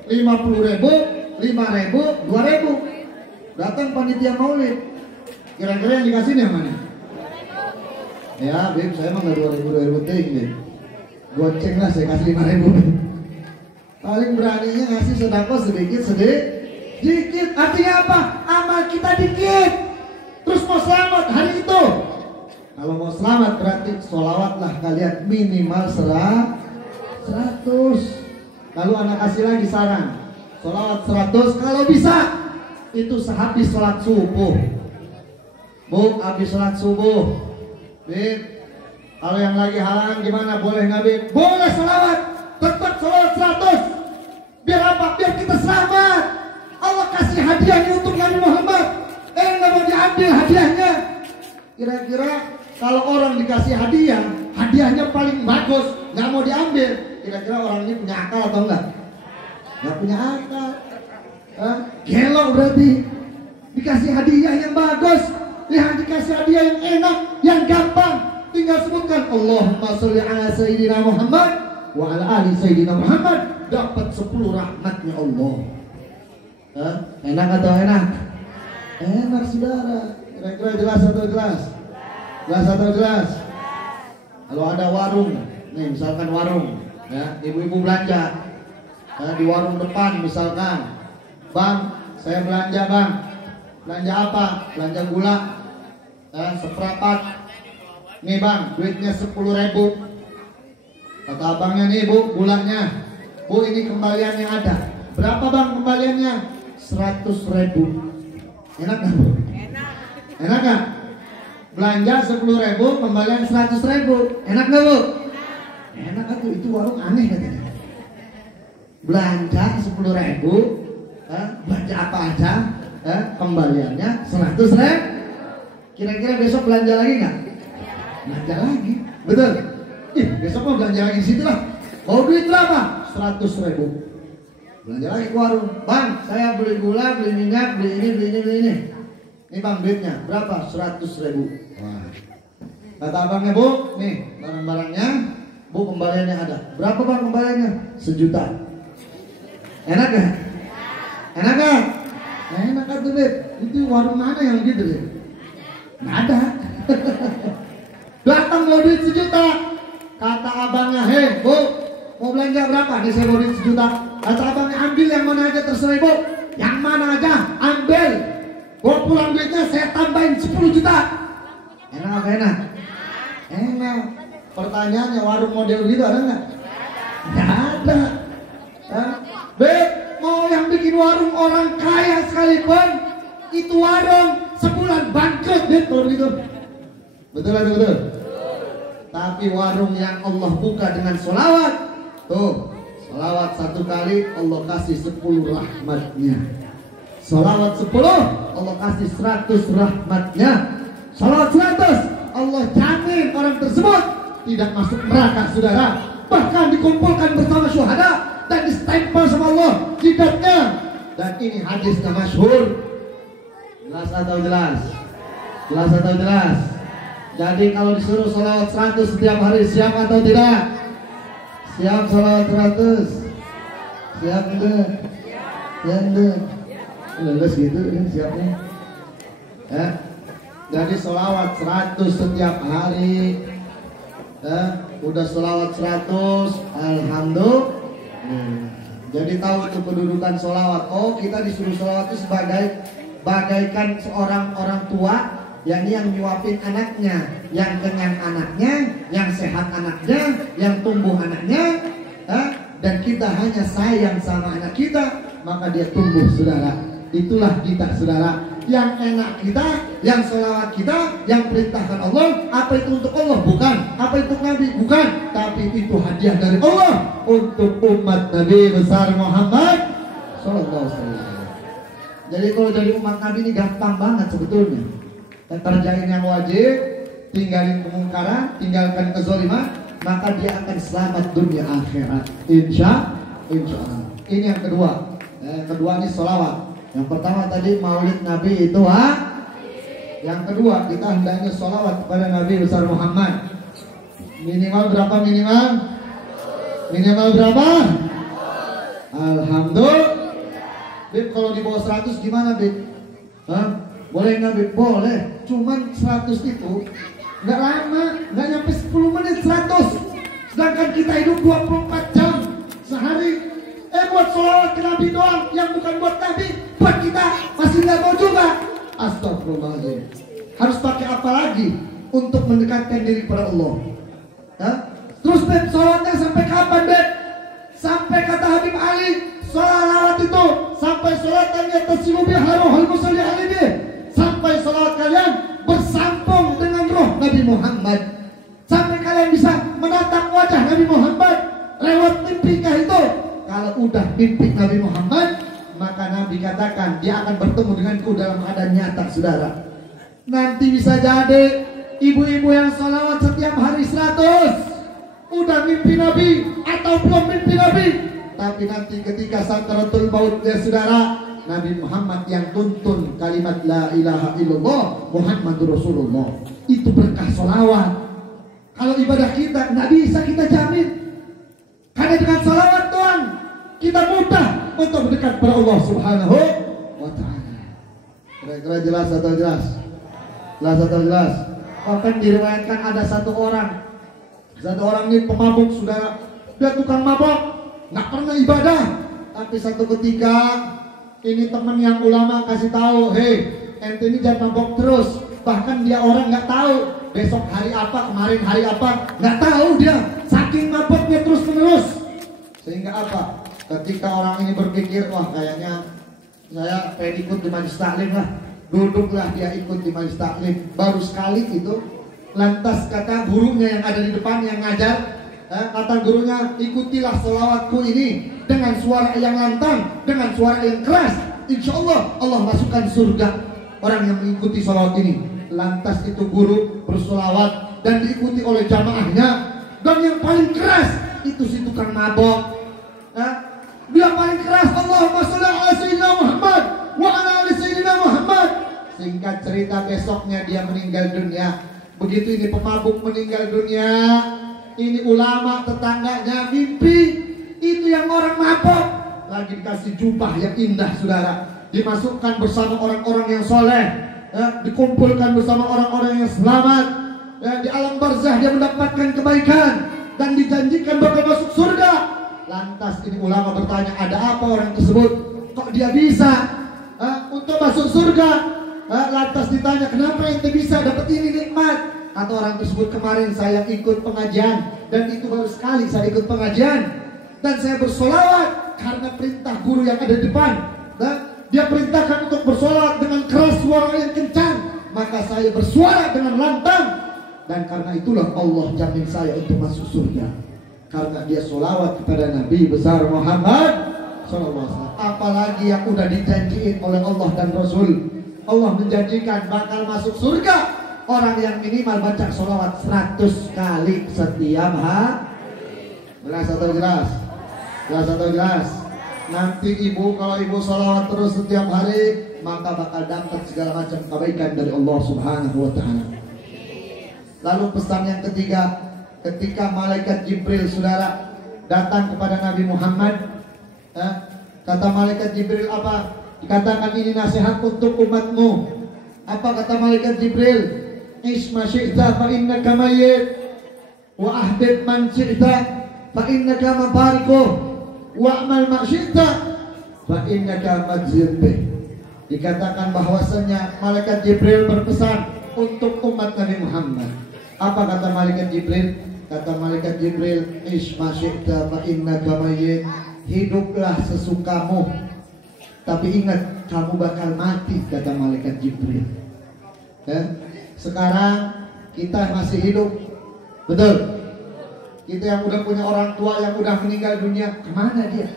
50.000, 5.000, 2.000. Datang panitia maulid. Kira-kira yang dikasih yang mana? Ya, Beb, saya emang gak 2.000 tinggi. Goceng lah, saya kasih 5.000. Paling beraninya ngasih sedekah sedikit. Artinya apa? Amal kita dikit. Terus mau selamat hari itu. Kalau mau selamat berarti sholawatlah kalian minimal 100. Lalu anak kasih lagi saran, sholawat 100 kalau bisa itu sehabis sholat subuh. Bu, habis sholat subuh, Bib, kalau yang lagi halangan gimana? Boleh nggak, Bib? Boleh sholawat, tetap sholawat 100. Biar apa? Biar kita selamat. Allah kasih hadiahnya untuk Nabi Muhammad. Nggak mau diambil hadiahnya. Kira-kira kalau orang dikasih hadiah, hadiahnya paling bagus, nggak mau diambil. Kira-kira orang ini punya akal atau enggak? Nggak punya akal. Gelo berarti. Dikasih hadiah yang bagus, dikasih hadiah yang enak, yang gampang. Tinggal sebutkan Allahumma sholli ala Sayyidina Muhammad wa ala ali Sayyidina Muhammad. Dapat 10 rahmatnya Allah. Enak atau enak? Enak, saudara. Kira-kira jelas atau jelas? Jelas atau jelas? Kalau ada warung, nih misalkan warung, ya, ibu-ibu belanja, Di warung depan misalkan, bang, saya belanja bang, belanja apa? Belanja gula, seperempat. Nih bang, duitnya 10.000. Kata abangnya, nih bu, gulanya. Bu, ini kembaliannya ada. Berapa bang kembaliannya? 100.000. Enak gak bu? Enak gak? Belanja 10.000, kembalian 100.000. Enak gak bu? Enak kan tuh, itu warung aneh katanya. Belanja 10.000, belanja apa aja, kembaliannya 100.000. Kira-kira besok belanja lagi nggak? Belanja lagi, betul. Besok mau belanja lagi di situ lah. Mau duit berapa? 100.000. Belanja lagi ke warung. Bang, saya beli gula, beli minyak, beli ini. Ini bang duitnya berapa? 100.000. Wah. Kata abangnya, bu, nih barang-barangnya, bu kembaliannya ada. Berapa bang kembaliannya? 1 juta. Enak gak? Enak gak? Enak kan tuh Beb. Itu warung mana yang gitu ya? Nggak ada. Datang mau duit 1 juta. Kata abangnya, hei bu, mau belanja berapa? Nih saya mau duit 1 juta. Kata abangnya, ambil yang mana aja terserah bu. Yang mana aja, ambil. Gua pulang duitnya saya tambahin 10 juta. Enak apa enak? Enak. Pertanyaannya, warung model gitu ada nggak? Nggak ada. Beb, mau yang bikin warung orang kaya sekalipun, itu warung sebulan bangkrut Beb kalau begitu. Betul atau betul? Tapi warung yang Allah buka dengan sholawat, tuh, sholawat 1 kali Allah kasih 10 rahmatnya. Sholawat 10 Allah kasih 100 rahmatnya. Sholawat 100 Allah jamin orang tersebut tidak masuk neraka saudara, bahkan dikumpulkan bersama syuhada dan distempel sama Allah jidatnya. Dan ini hadisnya masyhur. Jelas atau jelas? Jelas atau jelas? Jadi kalau disuruh sholawat 100 setiap hari, siap atau tidak? Siap sholawat 100? Siap enggak? Siap enggak? Lulus gitu kan siapnya. Ya. Jadi sholawat 100 setiap hari. Udah sholawat 100, alhamdulillah. Jadi tahu itu kedudukan sholawat. Oh, kita disuruh sholawat itu bagaikan seorang orang tua yang nyuapin anaknya, yang kenyang anaknya, yang sehat anaknya, yang tumbuh anaknya, dan kita hanya sayang sama anak kita, maka dia tumbuh saudara. Itulah kita saudara. Yang enak kita, yang sholawat kita, yang perintahkan Allah. Apa itu untuk Allah? Bukan. Apa itu untuk Nabi? Bukan. Tapi itu hadiah dari Allah untuk umat Nabi besar Muhammad Sallallahu Alaihi Wasallam. Jadi kalau jadi umat Nabi ini gampang banget sebetulnya. Dan kerjain yang wajib, tinggalin kemungkaran, tinggalkan kezaliman, maka dia akan selamat dunia akhirat. Insya Allah. Ini yang kedua. Yang kedua ini sholawat. Yang pertama tadi maulid Nabi itu Yang kedua kita hendaknya sholawat kepada Nabi besar Muhammad. Minimal berapa minimal? Minimal berapa? Alhamdulillah. Bib kalau di bawah 100 gimana Bib? Boleh nggak Bib? Boleh. Cuman 100 itu nggak lama, nggak nyampe 10 menit 100. Sedangkan kita hidup 24 jam sehari. Buat sholawat ke Nabi doang, yang bukan buat Nabi, buat kita masih nggak mau juga. Astagfirullahaladzim. Harus pakai apa lagi untuk mendekatkan diri kepada Allah? Terus Beb, sholawatnya sampai kapan Beb? Sampai kata Habib Ali, sholawat itu sampai sholatannya tasimu biharuhul musalli alaihi, sampai sholawat kalian bersambung dengan roh Nabi Muhammad, sampai kalian bisa menatap wajah Nabi Muhammad lewat mimpi-Kah itu. Kalau udah mimpi Nabi Muhammad, maka Nabi katakan dia akan bertemu denganku dalam keadaan nyata saudara. Nanti bisa jadi ibu-ibu yang sholawat setiap hari 100 udah mimpi Nabi atau belum mimpi Nabi, tapi nanti ketika sakaratul maut ya saudara, Nabi Muhammad yang tuntun kalimat la ilaha illallah Muhammadur Rasulullah. Itu berkah sholawat. Kalau ibadah kita nggak bisa kita jamin, karena dengan sholawat doang kita mudah untuk mendekat kepada Allah Subhanahu wa Ta'ala. Kira-kira jelas atau jelas? Jelas atau jelas? Bahkan diriwayatkan ada satu orang ini pemabuk saudara. Dia tukang mabok, nggak pernah ibadah, Tapi satu ketika ini teman yang ulama kasih tahu, hei, ente ini jangan mabok terus. Bahkan dia orang nggak tahu besok hari apa, kemarin hari apa, nggak tahu dia. Saking maboknya terus menerus. Sehingga apa? Ketika orang ini berpikir, wah kayaknya saya pengen ikut di majelis taklim lah. Duduklah dia ikut di majelis taklim. Baru sekali itu, lantas kata gurunya yang ada di depan yang ngajar, kata gurunya, ikutilah sholawatku ini dengan suara yang lantang, dengan suara yang keras. Insya Allah Allah masukkan surga orang yang mengikuti sholawat ini. Lantas itu guru bersolawat dan diikuti oleh jamaahnya. Dan yang paling keras itu si tukang mabok. Dia paling keras, Allahumma sholli ala sayyidina Muhammad wa ala ali sayyidina Muhammad. Singkat cerita, besoknya dia meninggal dunia. Begitu ini pemabuk meninggal dunia, ini ulama tetangganya mimpi itu yang orang mabok lagi dikasih jubah yang indah, saudara, dimasukkan bersama orang-orang yang soleh, dikumpulkan bersama orang-orang yang selamat, di alam barzah dia mendapatkan kebaikan dan dijanjikan bakal masuk surga. Lantas ini ulama bertanya, ada apa orang tersebut kok dia bisa untuk masuk surga? Lantas ditanya, kenapa ente bisa dapat ini nikmat? Kata orang tersebut, kemarin saya ikut pengajian dan itu baru sekali saya ikut pengajian dan saya bersolawat karena perintah guru yang ada di depan. Dia perintahkan untuk bersolawat dengan keras suara yang kencang, maka saya bersuara dengan lantang dan karena itulah Allah jamin saya untuk masuk surga. Karena dia solawat kepada Nabi besar Muhammad SAW. Apalagi yang udah dijanjiin oleh Allah dan Rasul. Allah menjanjikan bakal masuk surga orang yang minimal baca solawat 100 kali setiap hari. Jelas atau jelas? Jelas atau jelas? Nanti ibu, kalau ibu solawat terus setiap hari, maka bakal dapat segala macam kebaikan dari Allah Subhanahu wa Ta'ala. Lalu pesan yang ketiga, ketika malaikat Jibril, saudara, datang kepada Nabi Muhammad, kata malaikat Jibril apa? Dikatakan ini nasihat untuk umatmu. Apa kata malaikat Jibril? Isma syi'ta fa innaka mayyit wa ahdib man syi'ta fa innaka mabarikuh wa amal ma syi'ta fa innaka madzir bih. Dikatakan bahwasanya malaikat Jibril berpesan untuk umat Nabi Muhammad. Apa kata malaikat Jibril? Kata malaikat Jibril, Isma syi'ta fa innaka mayyit. Hiduplah sesukamu, tapi ingat kamu bakal mati, kata malaikat Jibril. Sekarang kita masih hidup, betul? Kita yang udah punya orang tua yang udah meninggal dunia, kemana dia?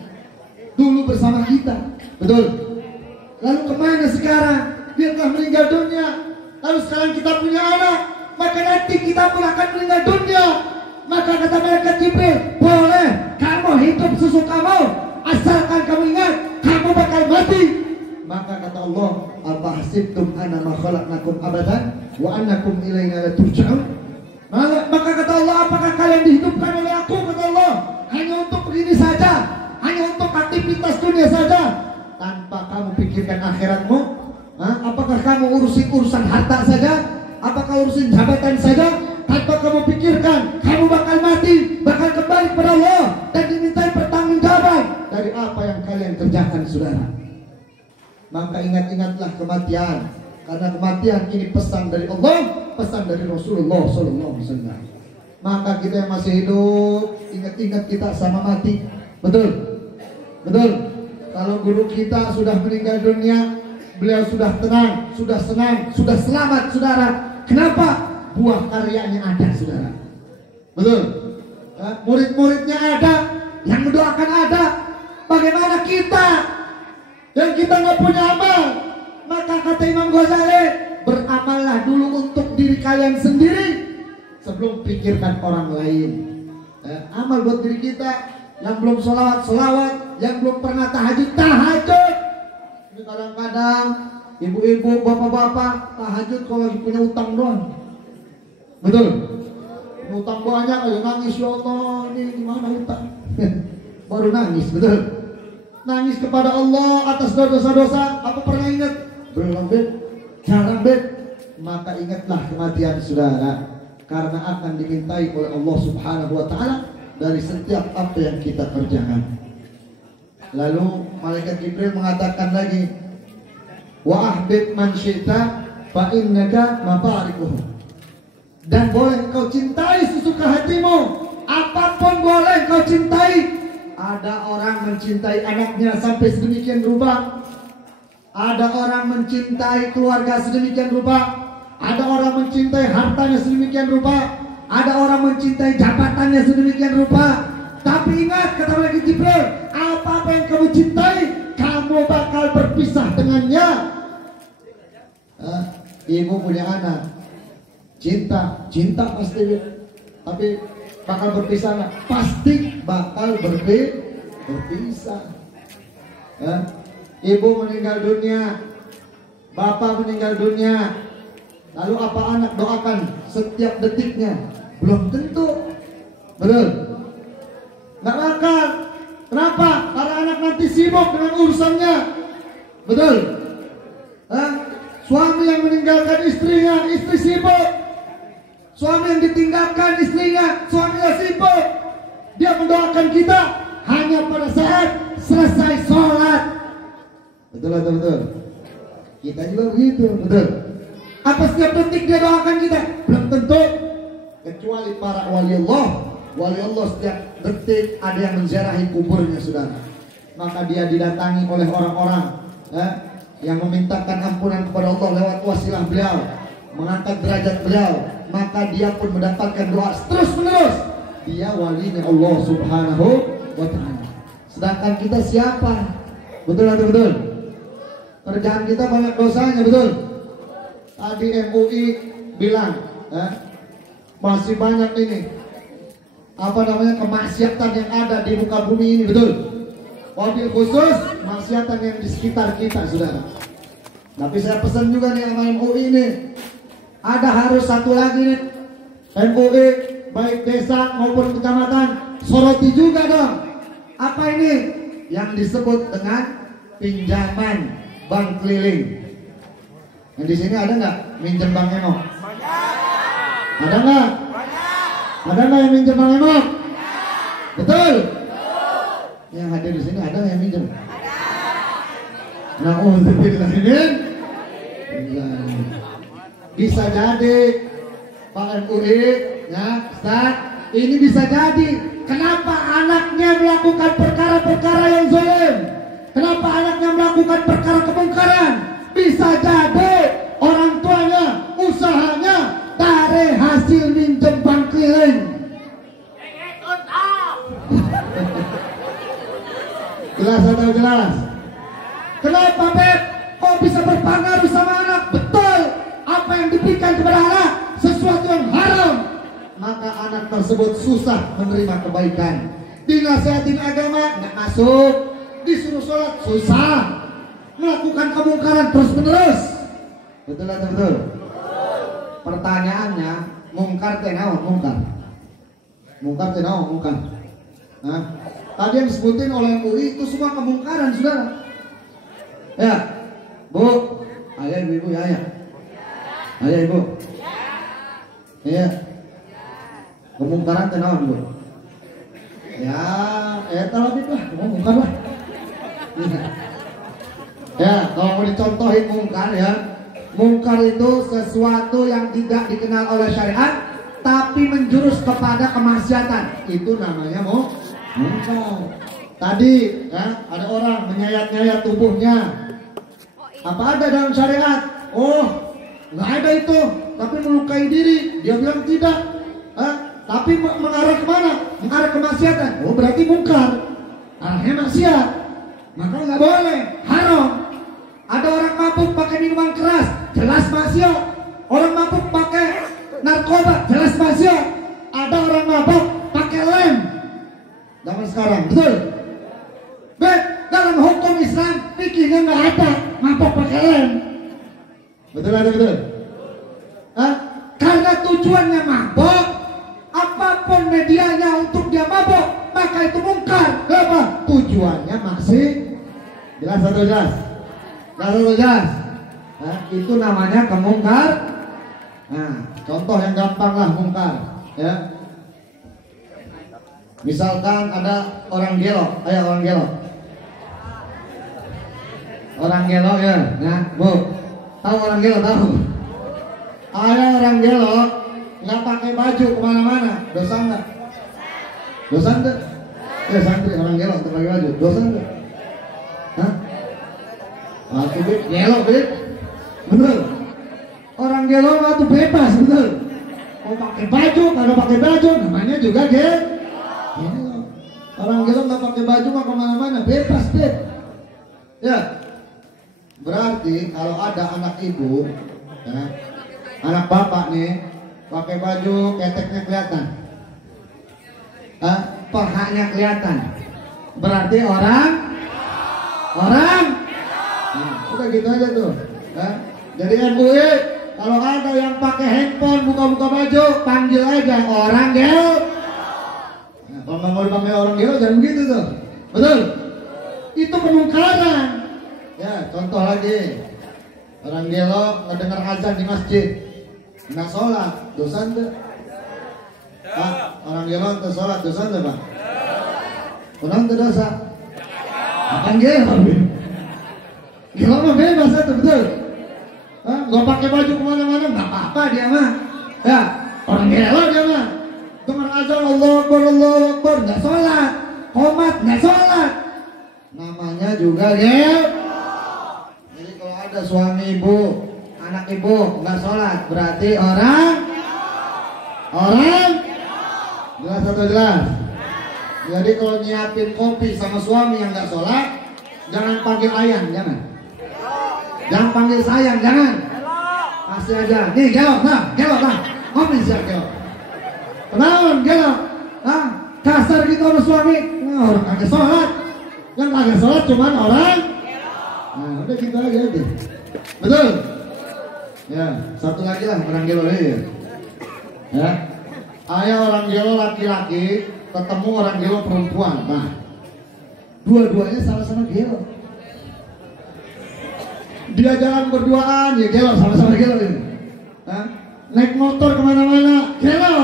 Dulu bersama kita, betul? Lalu kemana sekarang? Dia telah meninggal dunia. Lalu sekarang kita punya anak, maka nanti kita pun akan meninggal dunia. Maka kata malaikat Jibril, boleh kamu hidup sesukamu, asalkan kamu ingat kamu bakal mati. Maka kata Allah, apa hasibtum annama khalaqnakum abadan wa annakum ilaina la turja'un. Maka kata Allah, apakah kalian dihidupkan oleh aku, kata Allah, hanya untuk begini saja, hanya untuk aktivitas dunia saja, tanpa kamu pikirkan akhiratmu? Apakah kamu urusan harta saja? Apakah urusin jabatan saja? Tanpa kamu pikirkan kamu bakal mati, bakal kembali kepada Allah dan dimintai pertanggungjawaban dari apa yang kalian kerjakan, saudara. Maka ingat-ingatlah kematian, karena kematian ini pesan dari Allah, pesan dari Rasulullah SAW. Maka kita yang masih hidup, ingat-ingat kita sama mati. Betul? Betul? Kalau guru kita sudah meninggal dunia, beliau sudah tenang, sudah senang, sudah selamat, saudara. Kenapa? Buah karyanya ada, saudara. Betul? Murid-muridnya ada, yang mendoakan ada. Bagaimana kita yang kita nggak punya amal? Maka kata Imam Ghazali, beramallah dulu untuk diri kalian sendiri sebelum pikirkan orang lain. Amal buat diri kita. Yang belum sholawat, yang belum pernah tahajud. Ini kadang-kadang ibu-ibu, bapak-bapak tahajud kalau lagi punya utang doang. Betul? Utang banyak, ayo nangis, ya Allah, ini gimana utang? Baru nangis, betul? Nangis kepada Allah atas dosa-dosa. Apa pernah ingat? Belum, bet. Jarang, bet. Maka ingatlah kematian, saudara, karena akan dimintai oleh Allah Subhanahu wa Ta'ala dari setiap apa yang kita kerjakan. Lalu malaikat Jibril mengatakan lagi, wa ahbib man syi'ta fa innaka mafarikuh. Dan boleh kau cintai sesuka hatimu, apapun boleh kau cintai. Ada orang mencintai anaknya sampai sedemikian rupa, ada orang mencintai keluarga sedemikian rupa, ada orang mencintai hartanya sedemikian rupa, ada orang mencintai jabatannya sedemikian rupa. Tapi ingat, kata malaikat Jibril, apa yang kamu cintai, kamu bakal berpisah dengannya. Ibu punya anak, cinta pasti, tapi bakal berpisah nggak? Pasti bakal berpisah. Ibu meninggal dunia, bapak meninggal dunia, lalu apa anak doakan setiap detiknya? Belum tentu, betul? Nggak bakal. Kenapa? Karena anak nanti sibuk dengan urusannya, betul? Suami yang meninggalkan istrinya, istri sibuk. Suami yang ditinggalkan istrinya, suaminya sibuk. Dia mendoakan kita hanya pada saat selesai sholat. Betul atau betul? Kita juga begitu, betul? Apa setiap detik dia doakan kita? Belum tentu. Kecuali para wali Allah. Wali Allah setiap detik ada yang menziarahi kuburnya, saudara. Maka dia didatangi oleh orang-orang yang memintakan ampunan kepada Allah lewat wasilah beliau, mengangkat derajat beliau. Maka dia pun mendapatkan doa terus menerus. Dia walinya Allah Subhanahu wa ta'ala. Sedangkan kita siapa? Betul atau betul? Kerjaan kita banyak dosanya, betul? Tadi MUI bilang masih banyak ini kemaksiatan yang ada di muka bumi ini, betul? Wabil khusus maksiatan yang di sekitar kita, saudara. Tapi saya pesan juga nih sama MUI ini, ada harus satu lagi nih, MUI baik desa maupun kecamatan, soroti juga dong. Apa ini? Yang disebut dengan pinjaman bank keliling. Yang di sini ada nggak minjem bank Emo? Ada nggak? Ada nggak yang minjem Bang Emok? Betul? Yang hadir di sini ada nggak yang minjem? Ada. Nah, untuk ini bisa jadi Pak MUI, ya, Ustaz, ini bisa jadi. Kenapa anaknya melakukan perkara-perkara yang zalim? Kenapa anaknya melakukan perkara kemungkaran? Bisa jadi orang tuanya, usahanya dari hasil minjem bank keliling. Jelas atau jelas? Kenapa, Beb? Kok bisa berpengaruh sama anak? Betul. Apa yang diberikan kepada anak sesuatu yang haram, maka anak tersebut susah menerima kebaikan. Dinasihatin agama nggak masuk, disuruh sholat susah, melakukan kemungkaran terus menerus. Betul atau betul? Pertanyaannya, mungkar teh naon mungkar? Mungkar teh naon mungkar? Nah, tadi yang disebutin oleh MUI itu semua kemungkaran, saudara. Ya, Bu, ayah ibu ya, ayah. Ayah ibu. Iya. Kemungkaran teh naon, Bu? Ya, lebih lah, mungkar lah. Ya, kalau mau dicontohin mungkar ya. Mungkar itu sesuatu yang tidak dikenal oleh syariat tapi menjurus kepada kemaksiatan. Itu namanya mungkar. Tadi ya, ada orang menyayat-nyayat tubuhnya. Apa ada dalam syariat? Oh, nggak ada itu. Tapi melukai diri, dia bilang tidak. Tapi mengarah kemana? Mengarah kemaksiatan. Oh, berarti mungkar. Arahnya maksiat. Maka nggak boleh, haram. Ada orang mabuk pakai minuman keras, jelas maksiat. Orang mabuk pakai narkoba, jelas maksiat. Ada orang mabuk pakai lem. Zaman sekarang, betul? Bet, dalam hukum Islam pikirnya nggak ada mabuk pakai lem. Betul atau betul? Karena tujuannya mabuk, apapun medianya untuk dia mabuk, maka itu mungkar. Kenapa? Tujuannya masih jelas atau jelas? Lalu jelas, itu namanya kemungkar. Nah, contoh yang gampang lah mungkar, ya. Misalkan ada orang gelok, orang gelok. Orang gelo ya, nah Bu, tahu orang gelo tahu? Ada orang gelo nggak pakai baju kemana-mana, dosa nggak? Dosa nggak? Ya santri orang gelo nggak pakai baju, dosa nggak? Hah? Waktu bib, gelo bib, betul? Orang gelo waktu bebas, betul? Mau pakai baju, kalau pakai baju namanya juga gelo. Orang gelo nggak pakai baju mah kemana-mana, bebas bib. Ya. Berarti kalau ada anak ibu, ya, anak bapak nih pakai baju keteknya kelihatan, pahanya kelihatan, berarti orang, nah, udah gitu aja tuh. Ya. Jadi MUI kalau ada yang pakai handphone buka-buka baju, panggil aja orang gelo. Nah, kalau nggak mau dipanggil orang gelo jangan begitu tuh, betul? Itu penungkaran. Ya, contoh lagi, orang gelo ngedengar azan di masjid, nggak sholat, dosa enggak? Pak, orang gelo nggak sholat, dosa enggak Pak? Kenapa itu dosa? Bukan gelo, gelo mah bebas itu betul. Nggak pakai baju kemana-mana, nggak apa-apa dia mah. Ya, orang gelo dia mah. Dengar azan Allahu Akbar, nggak sholat, qomat nggak sholat, namanya juga gelo. Ada suami ibu, anak ibu nggak sholat, berarti orang jelas atau jelas? Jadi kalau nyiapin kopi sama suami yang nggak sholat, jangan panggil ayang, jangan panggil sayang, jangan. Pasti aja, nih gelok lah, kopi siap gelok. Kenalan gelok, kasar gitu sama suami, orang kagak sholat, yang kagak sholat cuman orang. Nah, udah gitu aja tuh. Betul? Ya, satu lagi lah orang gelo ini ya. Ayah orang gelo laki-laki ketemu orang gelo perempuan. Nah, dua-duanya sama-sama gelo. Dia jalan berduaan, ya gelo, sama-sama gelo ini. Naik motor kemana-mana, gelo.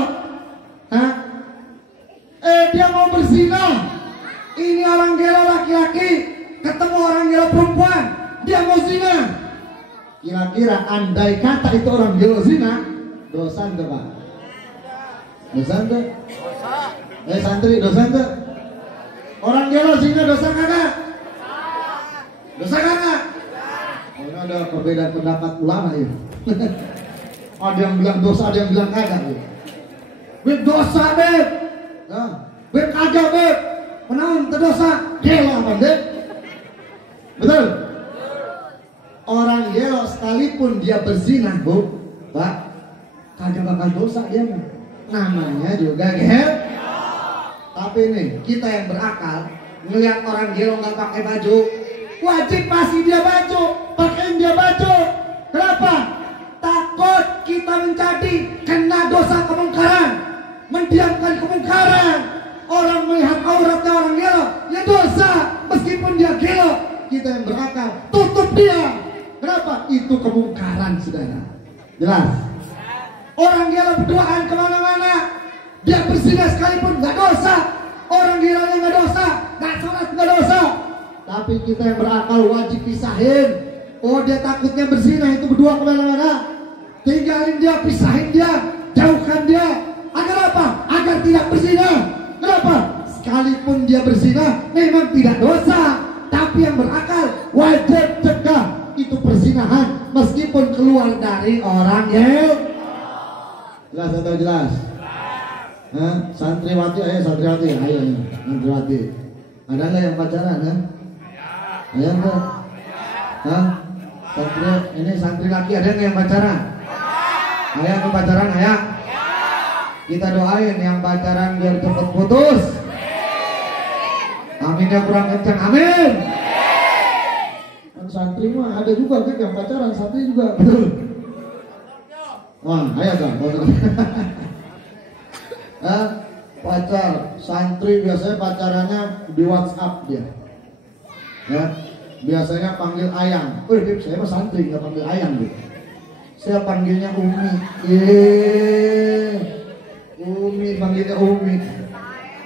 Dia mau berzina. Ini orang gelo laki-laki ketemu orang gelo perempuan, dia mau zina. Kira-kira andai kata itu orang gelo zina, dosa enggak Pak? Dosa enggak? Santri, dosa enggak? Orang gelo zina dosa kagak? Dosa kagak? Ini ada perbedaan pendapat ulama ya. Ada yang bilang dosa, ada yang bilang kagak ya. Beb dosa beb, beb kagak beb. Menaun terdosa, gelo apa beb? Betul? Orang gelo sekalipun dia berzina, Bu, Pak, kagak bakal dosa dia mah. Namanya juga gelo. Tapi nih, kita yang berakal ngelihat orang gelo nggak pakai baju, wajib kasih dia baju, pakein dia baju. Kenapa? Takut kita menjadi kena dosa kemungkaran, mendiamkan kemungkaran. Orang melihat auratnya orang gelo, ya dosa, meskipun dia gelo. Kita yang berakal, tutup dia. Kenapa? Itu kemungkaran, saudara. Jelas? Orang gelo berduaan kemana-mana, dia berzina sekalipun nggak dosa. Orang gelo yang nggak dosa, nggak sholat nggak dosa. Tapi kita yang berakal wajib pisahin. Oh, dia takutnya berzina, itu berdua kemana-mana, tinggalin dia, pisahin dia, jauhkan dia. Agar apa? Agar tidak berzina. Kenapa? Sekalipun dia berzina memang tidak dosa, tapi yang berakal wajib cegah itu perzinahan meskipun keluar dari orang gelo. Jelas atau jelas? Santriwati, ayo santriwati, ayo santriwati. Ada nggak yang pacaran? Ayo enggak? Santri, ini santri laki ada nggak yang pacaran? Ayah ke pacaran, ayah. Kita doain yang pacaran biar cepet putus. Aminnya kurang kencang, amin. Kan santri mah ada juga kan yang pacaran, santri juga, betul. Wah, ayah kan. Pacar santri biasanya pacarannya di WhatsApp dia. Ya, biasanya panggil ayang. Saya mah santri nggak panggil ayang gitu. Saya panggilnya Umi. Umi, panggilnya Umi.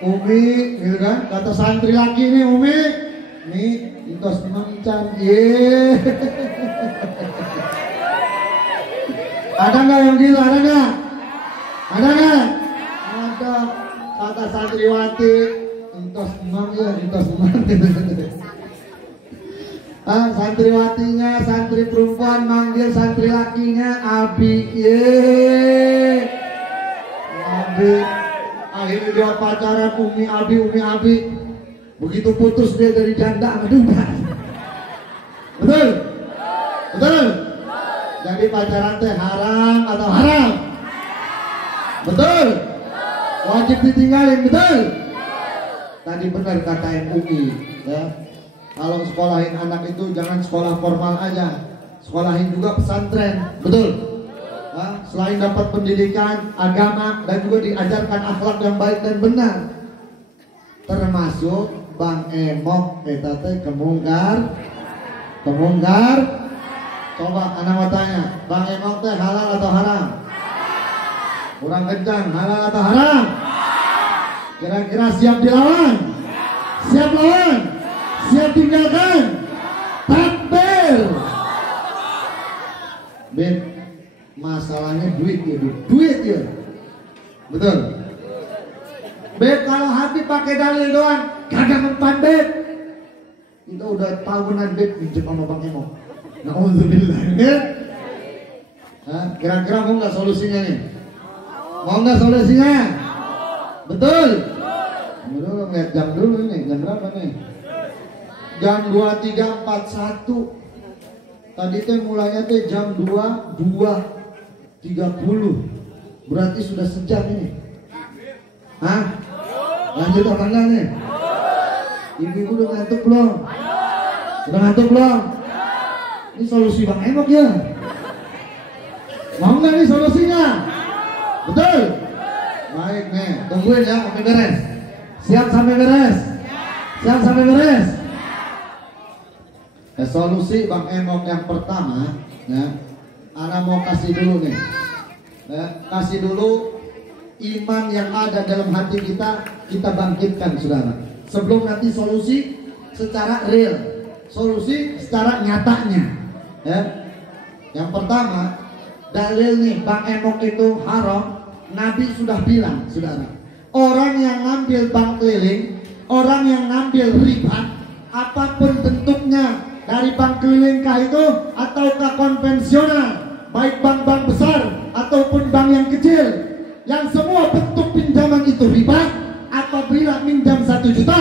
Umi, gitu kan? Kata santri laki ini Umi, Nih, intos mencan. Ye. Ada nggak yang gitu? Ada nggak? Ada nggak? Ada. Kata santriwati, intos emang ya, intos emang. Santriwatinya, santri perempuan manggil santri lakinya Abi. Ye. Abi. Akhirnya dia pacaran Umi Abi. Begitu putus dia dari janda menduga. Betul? Betul? Jadi pacaran teh haram atau haram? Betul? Wajib ditinggalin, betul? Tadi benar kata MUI ya. Kalau sekolahin anak itu jangan sekolah formal aja, sekolahin juga pesantren, betul? Nah, selain dapat pendidikan agama dan juga diajarkan akhlak yang baik dan benar, termasuk Bang Emok kita teh kemungkar. Coba anak mau tanya, Bang Emok teh halal atau haram? Kurang kencang, halal atau haram? Kira-kira siap dilawan? Siap lawan? Siap tinggalkan? Takbir. Beb, masalahnya duit ya, duit ya. Betul. Beb, kalau hati pakai dalil doang kagak mempan, Beb. Kita udah tahunan Beb pinjam sama Bang Emok. Na'udzubillah. Kira-kira mau nggak solusinya nih? Mau nggak solusinya? Betul. Dulu lihat jam dulu nih, jam berapa nih? Jam 23.41. Tadi teh mulainya teh jam 22.30. Berarti sudah sejam ini. Hah? Lanjut apa enggak nih? Ibu-ibu udah ngantuk belum? Udah ngantuk belum? Ini solusi Bang Emok ya? Mau nggak nih solusinya? Betul? Baik nih, tungguin ya sampai beres. Siap sampai beres? Siap sampai beres? Solusi Bang Emok yang pertama, ya, Ana mau kasih dulu nih, ya, kasih dulu iman yang ada dalam hati kita bangkitkan, saudara. Sebelum nanti solusi secara real, solusi secara nyatanya, ya. Yang pertama, dalil nih Bang Emok itu haram. Nabi sudah bilang, saudara, orang yang ngambil bank keliling, orang yang ngambil riba, apapun bentuknya, dari bank keliling kah itu ataukah konvensional, baik bank-bank besar ataupun bank yang kecil, yang semua bentuk pinjaman itu riba. Apabila minjam 1 juta,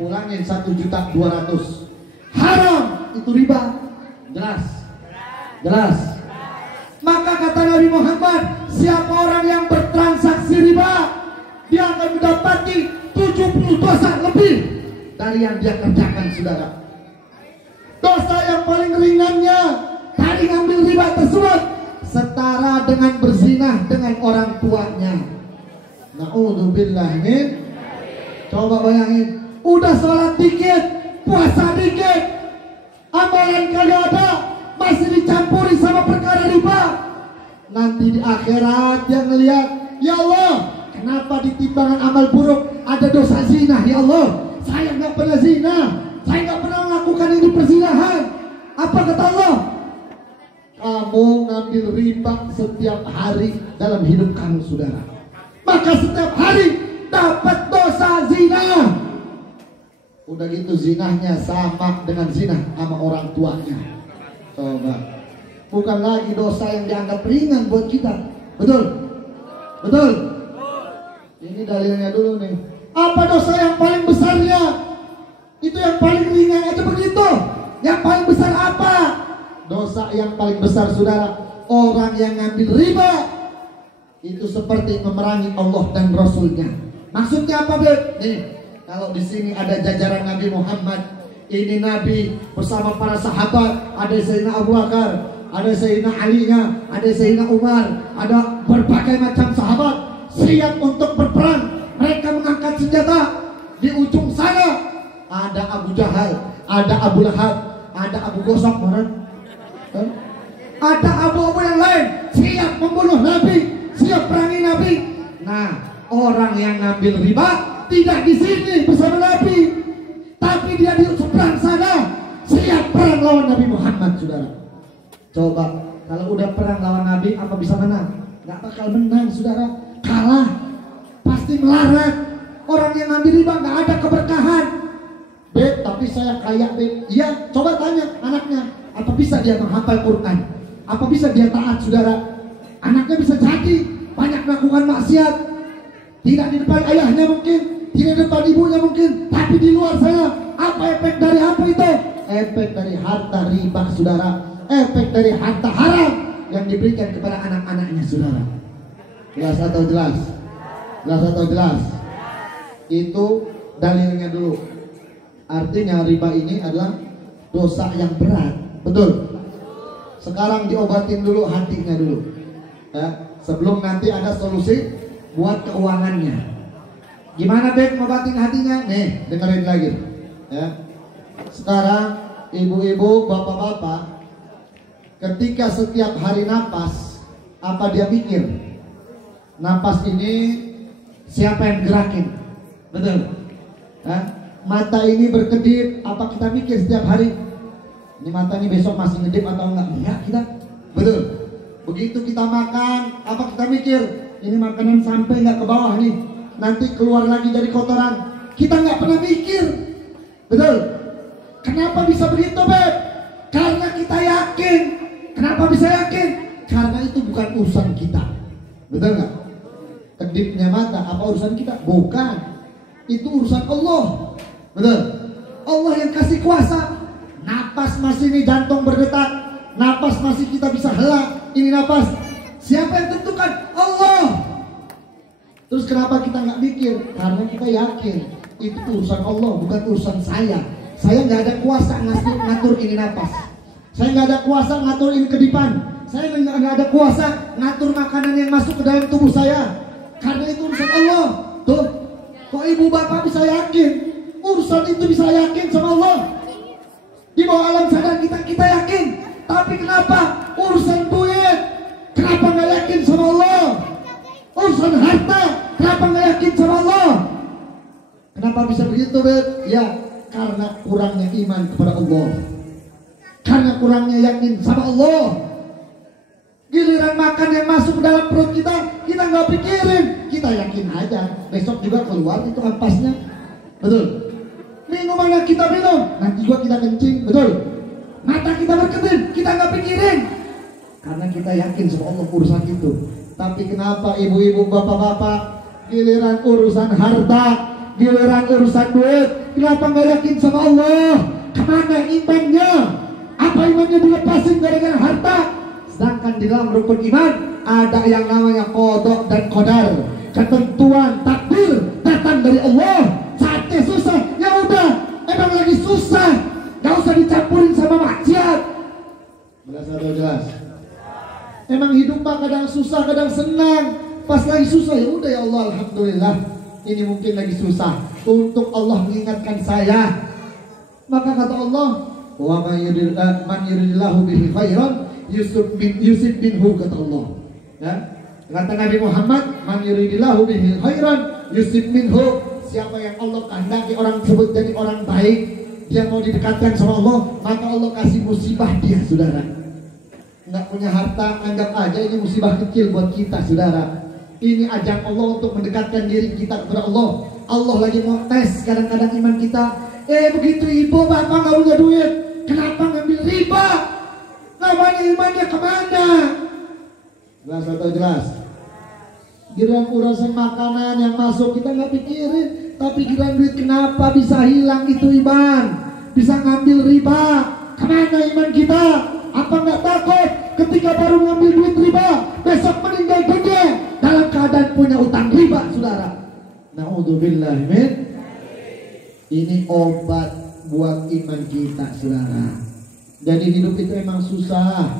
pulangin 1.200.000, haram, itu riba. Jelas. Maka kata Nabi Muhammad, siapa orang yang bertransaksi riba, dia akan mendapati 70 dosa lebih dari yang dia kerjakan, saudara. Dosa yang paling ringannya tadi ngambil riba tersebut setara dengan berzinah dengan orang tuanya. Na'udzubillah min. Coba bayangin, udah sholat dikit, puasa dikit, amalan kagak ada, masih dicampuri sama perkara riba. Nanti di akhirat dia ngelihat, ya Allah, kenapa di timbangan amal buruk ada dosa zina? Ya Allah, saya nggak pernah zina, saya nggak pernah melakukan ini perzinahan. Apa kata Allah? Kamu ngambil riba setiap hari dalam hidup kamu, saudara. Maka setiap hari dapat dosa zina. Udah gitu zinahnya sama dengan zina sama orang tuanya. Coba, bukan lagi dosa yang dianggap ringan buat kita. Betul? Ini dalilnya dulu nih. Apa dosa yang paling besarnya? Itu yang paling ringan aja begitu. Yang paling besar apa? Dosa yang paling besar, saudara, orang yang ngambil riba itu seperti memerangi Allah dan Rasulnya. Maksudnya apa, Beb? Nih, kalau di sini ada jajaran Nabi Muhammad, ini Nabi bersama para sahabat, ada Sayyidina Abu Bakar, ada Sayyidina Ali-nya, ada Sayyidina Umar, ada berbagai macam sahabat siap untuk berperang. Mereka mengangkat senjata. Di ujung sana ada Abu Jahal, ada Abu Lahab, ada Abu Gosok, ada abu-abu yang lain siap membunuh Nabi, siap perangi Nabi. Nah, orang yang ngambil riba tidak di sini bersama Nabi, tapi dia di perang lawan Nabi Muhammad, saudara. Coba, kalau udah perang lawan Nabi, apa bisa menang? Gak bakal menang, saudara. Kalah, pasti melarat. Orang yang ngambil riba gak ada keberkahan. Beb, tapi saya kaya, Beb. Iya, coba tanya anaknya, apa bisa dia menghafal Quran? Apa bisa dia taat, saudara? Anaknya bisa jadi banyak melakukan maksiat. Tidak di depan ayahnya mungkin, tidak di depan ibunya mungkin, tapi di luar sana. Apa efek dari apa itu? Efek dari harta riba, saudara. Efek dari harta haram yang diberikan kepada anak-anaknya, saudara. Jelas atau jelas? Jelas atau jelas? Itu dalilnya dulu. Artinya riba ini adalah dosa yang berat. Betul? Sekarang diobatin dulu hatinya dulu ya, sebelum nanti ada solusi buat keuangannya. Gimana Beb ngobatin hatinya? Nih, dengerin lagi ya. Sekarang ibu-ibu, bapak-bapak, ketika setiap hari napas, apa dia pikir? Napas ini siapa yang gerakin? Betul ya? Mata ini berkedip, apa kita mikir setiap hari? Ini mata ini besok masih ngedip atau enggak? Ya kita, betul. Begitu kita makan, apa kita mikir? Ini makanan sampai nggak ke bawah nih, nanti keluar lagi dari kotoran. Kita nggak pernah mikir, betul? Kenapa bisa begitu, Beb? Karena kita yakin. Kenapa bisa yakin? Karena itu bukan urusan kita, betul nggak? Kedipnya mata, apa urusan kita? Bukan. Itu urusan Allah, betul? Allah yang kasih kuasa. Napas masih ini jantung berdetak, napas masih kita bisa hela. Ini napas, siapa yang tentukan? Allah. Terus kenapa kita nggak mikir? Karena kita yakin itu urusan Allah, bukan urusan saya. Saya nggak ada kuasa ngatur ini napas. Saya nggak ada kuasa ngatur ini kedipan. Saya nggak ada kuasa ngatur makanan yang masuk ke dalam tubuh saya. Karena itu urusan Allah. Tuh, kok ibu bapak bisa yakin? Urusan itu bisa yakin sama Allah. Di bawah alam sadar kita yakin. Tapi kenapa urusan duit? Kenapa nggak yakin sama Allah? Urusan harta, kenapa nggak yakin sama Allah? Kenapa bisa begitu, Beb? Ya, karena kurangnya iman kepada Allah. Karena kurangnya yakin sama Allah. Giliran makan yang masuk ke dalam perut kita nggak pikirin. Kita yakin aja, besok juga keluar itu ampasnya. Betul? Minuman yang kita minum, nanti juga kita kencing, betul? Mata kita berkedip, kita nggak pikirin. Karena kita yakin sama Allah urusan itu. Tapi kenapa ibu-ibu, bapak-bapak, giliran urusan harta, giliran urusan duit, kenapa nggak yakin sama Allah? Kemana imannya? Apa imannya dilepasin gara-gara harta? Sedangkan di dalam rukun iman ada yang namanya qada dan qadar. Ketentuan takdir datang dari Allah. Saatnya susah, ya udah, emang lagi susah, gak usah dicampurin sama maksiat. Jelas atau jelas? Emang hidup mah kadang susah, kadang senang. Pas lagi susah, ya udah ya Allah, alhamdulillah. Ini mungkin lagi susah. Untuk Allah mengingatkan saya. Maka kata Allah, wa man yuridillahu bihi khairan yusib minhu, kata Allah. Ya? Kata Nabi Muhammad, man yuridillahu bihi khairan yusib minhu. Siapa yang Allah kehendaki orang tersebut jadi orang baik, dia mau didekatkan sama Allah, maka Allah kasih musibah dia, saudara. Nggak punya harta, anggap aja ini musibah kecil buat kita, saudara. Ini ajang Allah untuk mendekatkan diri kita kepada Allah. Allah lagi mau tes kadang-kadang iman kita. Begitu ibu bapak nggak punya duit, kenapa ngambil riba? Namanya imannya kemana? Jelas atau jelas? Giliran urusan makanan yang masuk kita nggak pikirin. Tapi giliran duit kenapa bisa hilang itu iman? Bisa ngambil riba. Kemana iman kita? Apa nggak takut ketika baru ngambil duit riba, besok meninggal dunia dalam keadaan punya utang riba, saudara? Na'udzubillah min. Ini obat buat iman kita, saudara. Jadi hidup itu emang susah.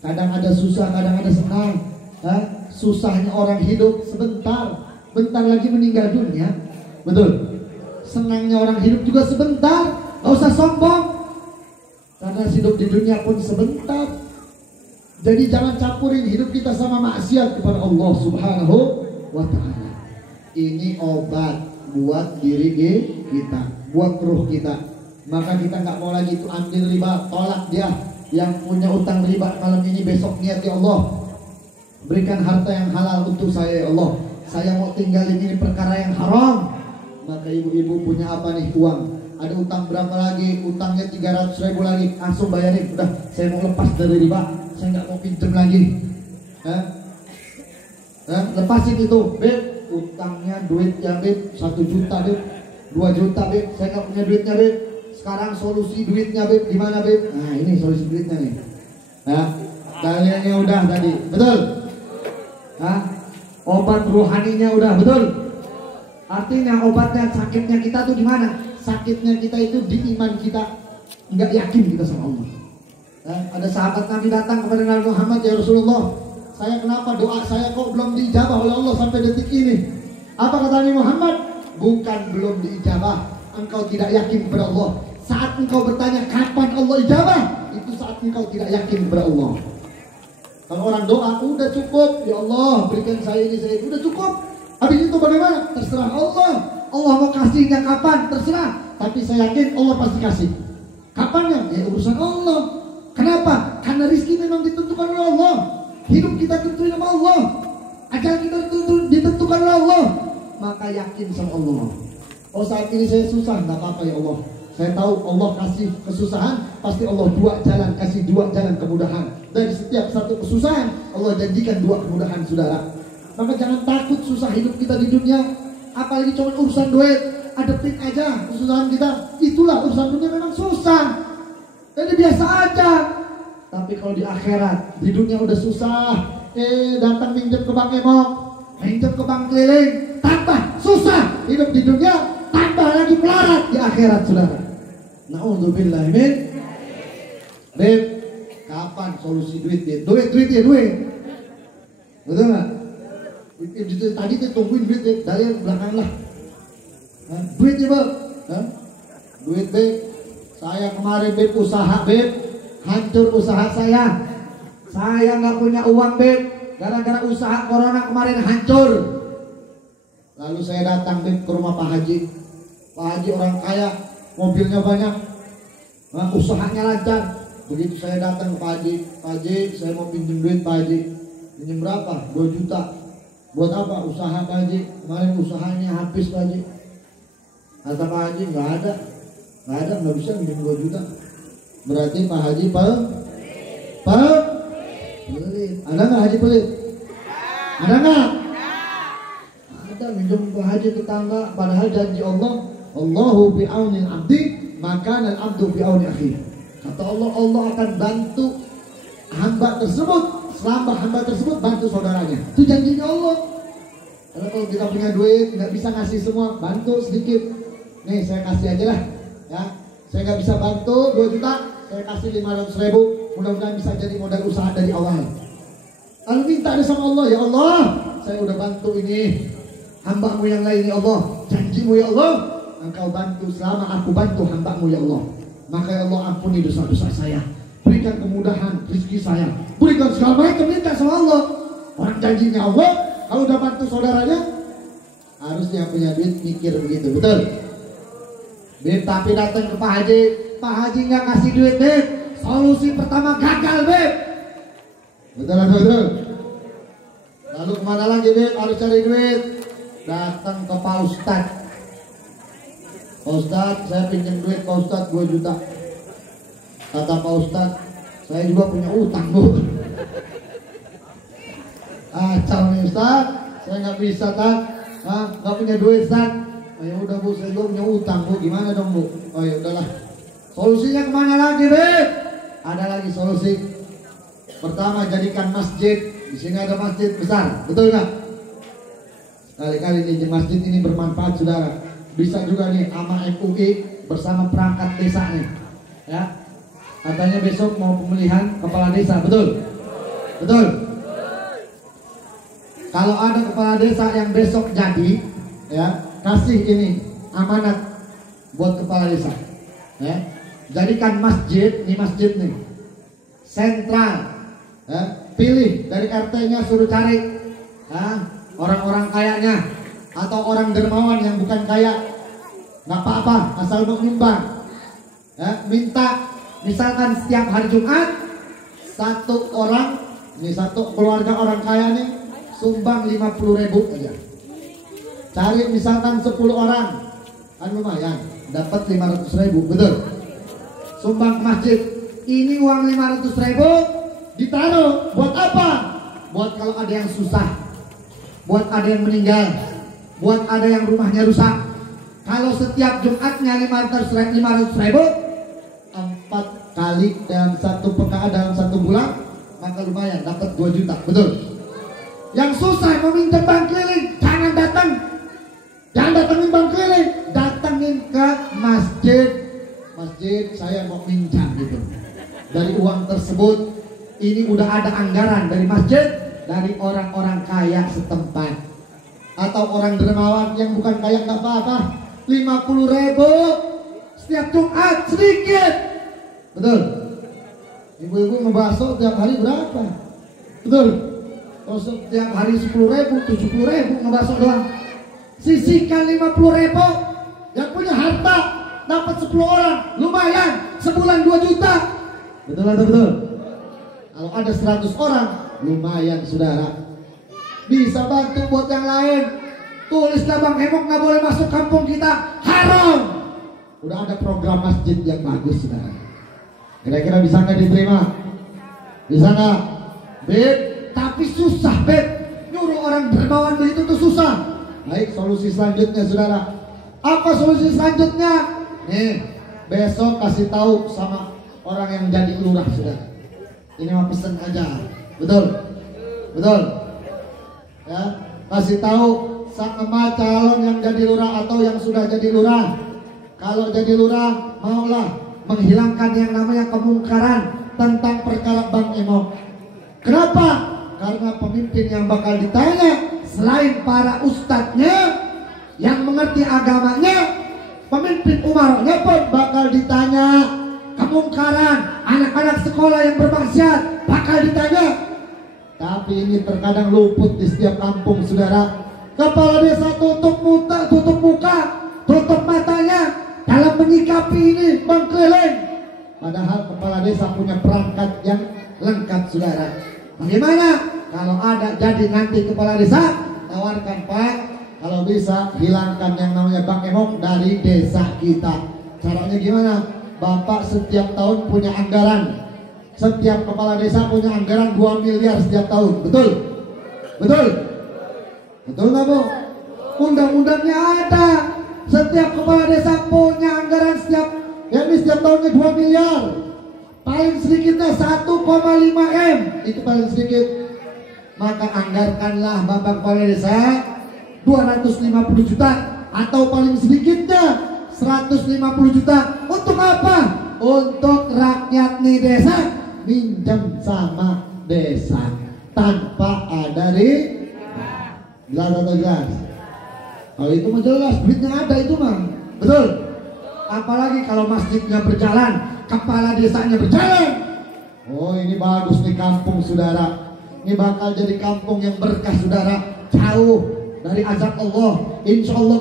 Kadang ada susah, kadang ada senang. Susahnya orang hidup sebentar, bentar lagi meninggal dunia. Betul. Senangnya orang hidup juga sebentar, gak usah sombong. Karena hidup di dunia pun sebentar. Jadi jangan campurin hidup kita sama maksiat kepada Allah Subhanahu wa ta'ala. Ini obat buat diri kita, buat ruh kita. Maka kita nggak mau lagi itu ambil riba, tolak dia. Yang punya utang riba malam ini, besok niat ya Allah, berikan harta yang halal untuk saya ya Allah. Saya mau tinggalin ini perkara yang haram. Maka ibu-ibu punya apa nih, uang, ada utang berapa lagi, utangnya 300.000 lagi, langsung bayarin. Udah, saya mau lepas dari riba, saya nggak mau pinjam lagi. Lepasin itu, Beb. Utangnya duitnya Beb 1 juta Beb, 2 juta Beb, saya nggak punya duitnya Beb. Sekarang solusi duitnya Beb gimana Beb? Nah ini solusi duitnya nih. Kaliannya udah tadi, betul? Obat ruhaninya udah, betul? Artinya obatnya sakitnya kita tuh di mana? Sakitnya kita itu di iman kita, nggak yakin kita sama Allah. Ada sahabat Nabi datang kepada Nabi Muhammad, ya Rasulullah, saya kenapa doa saya kok belum diijabah oleh Allah sampai detik ini? Apa kata Nabi Muhammad? Bukan belum diijabah, engkau tidak yakin kepada Allah. Saat engkau bertanya kapan Allah ijabah, itu saat engkau tidak yakin kepada Allah. Kalau orang doa, udah cukup, ya Allah berikan saya ini, saya itu, udah cukup. Habis itu bagaimana? Terserah Allah. Allah mau kasihnya kapan? Terserah. Tapi saya yakin Allah pasti kasih. Kapannya? Ya urusan Allah. Kenapa? Karena rizki memang ditentukan oleh Allah. Hidup kita ditentukan oleh Allah. Ajal kita ditentukan oleh Allah. Maka yakin sama Allah. Oh saat ini saya susah, nggak apa-apa ya Allah. Saya tahu Allah kasih kesusahan, pasti Allah kasih 2 jalan kemudahan. Dari setiap satu kesusahan, Allah janjikan 2 kemudahan, saudara. Maka jangan takut susah hidup kita di dunia, apalagi cuma urusan duit. Adepin aja kesusahan kita. Itulah urusan dunia memang susah, jadi biasa aja. Tapi kalau di akhirat, di dunia udah susah, datang minjem ke bank emok, minjem ke bank keliling, tambah susah hidup di dunia, tambah lagi melarat di akhirat, saudara. Na'udzubillah min. Beb, kapan solusi duit ya? Duit. Betul nggak? Tadi tuh tungguin duit ya, dari belakang lah. Duit ya Beb. Duit Beb. Saya kemarin Beb usaha Beb, hancur usaha saya. Saya nggak punya uang Beb, gara-gara usaha corona kemarin hancur. Lalu saya datang Beb ke rumah Pak Haji. Pak Haji orang kaya, mobilnya banyak, usahanya lancar. Begitu saya datang ke Pak Haji, saya mau pinjam duit Pak Haji. Pinjam berapa? 2 juta. Buat apa? Usaha Pak Haji. Kemarin usahanya habis Pak Haji. Kata Pak Haji, nggak ada, nggak bisa pinjam 2 juta. Berarti Pak Haji pelit. Ada nggak Haji pelit? Ada nggak? Ada, minjem Pak Haji tetangga. Padahal janji Allah, Allahu bi'aunil abdi maka al abdu bi'auni akhi. Kata Allah, Allah akan bantu hamba tersebut selama hamba tersebut bantu saudaranya. Itu janjinya Allah. Karena kalau kita punya duit nggak bisa ngasih semua, bantu sedikit. Nih saya kasih aja lah, ya. Saya nggak bisa bantu 2 juta, saya kasih 500.000. Mudah-mudahan bisa jadi modal usaha dari awal. Lalu minta deh sama Allah, ya Allah, saya udah bantu ini hamba-Mu yang lain ya Allah. Janji-Mu ya Allah, Engkau bantu selama aku bantu hamba-Mu ya Allah. Maka ya Allah ampuni dosa-dosa saya, berikan kemudahan rezeki saya, berikan segala macam, minta sama Allah. Orang janjinya Allah, kalau udah bantu saudaranya, harusnya punya duit mikir begitu, betul? Beb, tapi datang ke Pak Haji, Pak Haji nggak kasih duit, Beb. Solusi pertama gagal, Beb. Betul. Lalu kemana lagi, Beb? Harus cari duit. Datang ke Pak Ustadz. Pak Ustadz, saya pinjam duit Pak Ustadz 2 juta. Kata Pak Ustadz, saya juga punya utang, Bu. Kacau nih Ustadz, saya nggak bisa, nggak punya duit, Ustadz. Oh, ya udah Bu, saya juga punya utang, Bu. Gimana dong, Bu? Oh ya udahlah. Solusinya kemana lagi, Beb? Ada lagi solusi. Pertama, jadikan masjid. Di sini ada masjid besar, betul nggak? Kali-kali di masjid ini bermanfaat, saudara. Bisa juga nih sama MUI bersama perangkat desa nih, ya. Katanya besok mau pemilihan kepala desa, betul? Betul. Kalau ada kepala desa yang besok jadi, ya, kasih ini amanat buat kepala desa, ya. Jadikan masjid, ini masjid nih, sentral, ya. Pilih dari RT-nya, suruh cari, ya, orang-orang kayanya atau orang dermawan yang bukan kaya, nggak apa-apa asal mau nyumbang. minta misalkan setiap hari Jumat satu orang, ini satu keluarga orang kaya nih sumbang 50.000 aja. Cari misalkan 10 orang, kan lumayan, dapat 500.000, betul? Sumbang ke masjid. Ini uang 500.000 ditaruh buat apa? Buat kalau ada yang susah, buat ada yang meninggal, buat ada yang rumahnya rusak. Kalau setiap Jumatnya 500.000 4 kali dalam satu pekan, dalam satu bulan, maka lumayan dapat 2 juta, betul? Yang susah meminjam bank keliling, jangan datangin bank keliling, datangin ke masjid. Saya mau minjam gitu. Dari uang tersebut, ini udah ada anggaran dari masjid, dari orang-orang kaya setempat atau orang dermawan yang bukan kaya, nggak apa-apa. 50.000 setiap Jumat, sedikit, betul? Ibu-ibu ngebakso tiap hari berapa? Betul? Kalau setiap hari 10.000, 70.000 ngebakso doang. Sisihkan 50.000, yang punya harta dapat 10 orang, lumayan, sebulan 2 juta. Betul atau betul? Kalau ada 100 orang, lumayan saudara. Bisa bantu buat yang lain. Tulislah Bang Hemok nggak boleh masuk kampung kita, haram. Udah ada program masjid yang bagus saudara. Kira-kira bisa nggak diterima? Bisa nggak? Beb, tapi susah Beb. Nyuruh orang dermawan begitu tuh susah. Baik, solusi selanjutnya saudara. Apa solusi selanjutnya? Nih, besok kasih tahu sama orang yang jadi lurah saudara. Ini mah pesen aja, betul? Betul? Ya, kasih tahu sama calon yang jadi lurah atau yang sudah jadi lurah. Kalau jadi lurah, maulah menghilangkan yang namanya kemungkaran tentang perkara Bang Emok. Kenapa? Karena pemimpin yang bakal ditanya selain para ustadznya yang mengerti agamanya, pemimpin umarnya pun bakal ditanya kemungkaran. Anak-anak sekolah yang bermaksiat bakal ditanya. Tapi ini terkadang luput di setiap kampung saudara. Kepala desa tutup muka, tutup matanya dalam menyikapi ini Bang keliling. Padahal kepala desa punya perangkat yang lengkap saudara. Bagaimana kalau ada jadi nanti kepala desa, tawarkan Pak, kalau bisa hilangkan yang namanya Bang Emok dari desa kita. Caranya gimana? Bapak setiap tahun punya anggaran. Setiap kepala desa punya anggaran 2 miliar setiap tahun. Betul? Betul? Betul nggak Bu? Undang-undangnya ada. Setiap kepala desa punya anggaran setiap tahunnya 2 miliar. Paling sedikitnya 1,5 M. Itu paling sedikit. Maka anggarkanlah Bapak kepala desa 250 juta atau paling sedikitnya 150 juta. Untuk apa? Untuk rakyat nih desa minjam sama desa tanpa ada jelas atau jelas? Kalau itu mah jelas, duitnya ada itu mah, betul? Apalagi kalau masjidnya berjalan, kepala desanya berjalan. Oh ini bagus nih kampung saudara. Ini bakal jadi kampung yang berkah saudara. Jauh dari azab Allah. Insya Allah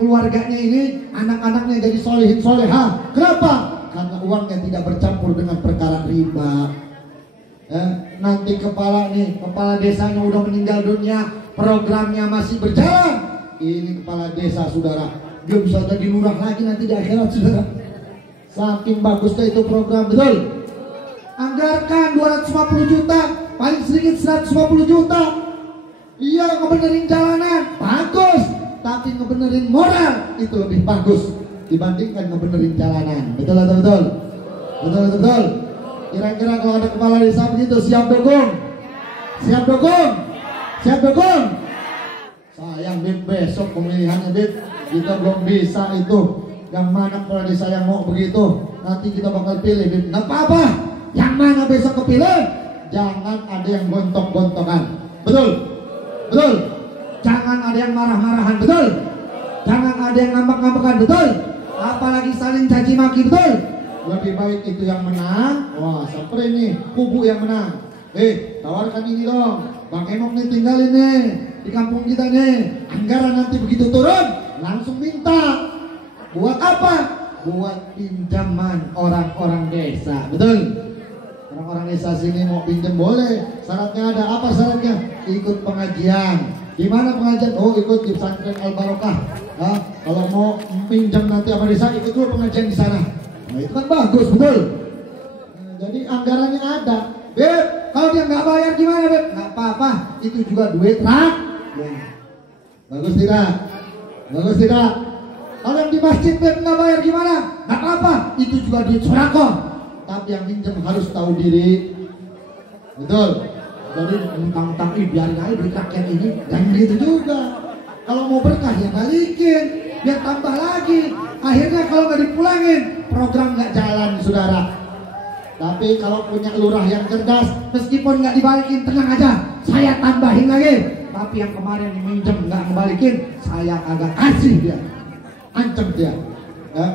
keluarganya ini, anak-anaknya jadi solehin soleha. Kenapa? Karena uangnya tidak bercampur dengan perkara riba. Nanti kepala desanya udah meninggal dunia, programnya masih berjalan. Ini kepala desa saudara, dia bisa jadi lurah lagi nanti di akhirat saudara. Saking bagusnya itu program, betul? Anggarkan 250 juta, paling sedikit 150 juta. Iya, ngebenerin jalanan, bagus. Tapi ngebenerin moral itu lebih bagus dibandingkan ngebenerin jalanan. Betul atau betul? Betul atau betul? Kira-kira kalau ada kepala desa begitu, siap dukung? Siap dukung? Siap dukung? Sayang Bib, besok pemilihannya Bib, kita belum bisa itu. Yang mana kepala desa yang mau begitu, nanti kita bakal pilih Bib. Nggak apa-apa, yang mana besok kepilih, jangan ada yang gontok-gontokan. Betul? Betul? Jangan ada yang marah-marahan, betul? Jangan ada yang ngambek-ngambekan, betul? Apalagi saling caci maki, betul? Lebih baik itu yang menang. Wah, sampai nih kubu yang menang. Tawarkan ini dong, Bang Emok nih tinggalin nih di kampung kita nih. Anggaran nanti begitu turun, langsung minta. Buat apa? buat pinjaman orang-orang desa, betul? Orang-orang desa sini mau pinjam boleh, syaratnya ada. Apa syaratnya? Ikut pengajian. Di mana pengajian? Oh, ikut di pesantren Al Barokah. Nah, kalau mau pinjam nanti sama desa, ikut dulu pengajian di sana. Nah, itu kan bagus, betul? Nah, jadi anggarannya ada. Beb, kalau dia nggak bayar gimana, Beb? Nggak apa-apa, itu juga duit rak. Ya. Bagus tidak? Bagus tidak? Kalau yang di masjid Beb nggak bayar gimana? Nggak apa-apa, itu juga duit sodako. Tapi yang pinjam harus tahu diri, betul? Jadi mentang-mentang biarin aja duit rakyat ini, dan gitu juga. Kalau mau berkah ya balikin, biar tambah lagi. Akhirnya kalau nggak dipulangin, program nggak jalan, saudara. Tapi kalau punya lurah yang cerdas, meskipun nggak dibalikin, tenang aja, saya tambahin lagi. Tapi yang kemarin minjem nggak ngebalikin, saya agak kasih dia, ancam dia. Ya.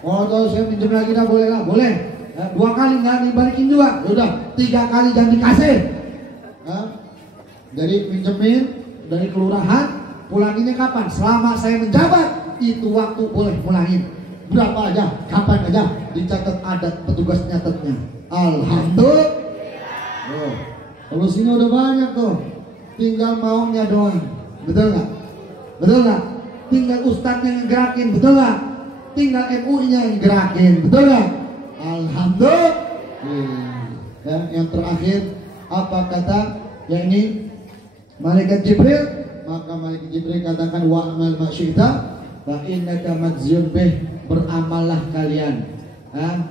Oh, kalau saya minjem lagi dah boleh lah, boleh. Ya, 2 kali nggak dibalikin juga, udah 3 kali jangan dikasih. Ya. Jadi pinjemin dari kelurahan, pulanginnya kapan? Selama saya menjabat, itu waktu boleh pulangin. Berapa aja, kapan aja, dicatat adat petugas nyatetnya. Alhamdulillah. Oh, solusinya udah banyak tuh. Tinggal maunya doang, betul nggak? Betul nggak? Tinggal ustadznya yang gerakin, betul nggak? Tinggal MUI-nya yang gerakin, betul nggak? Alhamdulillah. Ya, yang terakhir apa kata? Ya ini malaikat Jibril. Maka malaikat Jibril katakan wa'amal masyita wa innaka majzun bih, beramallah kalian.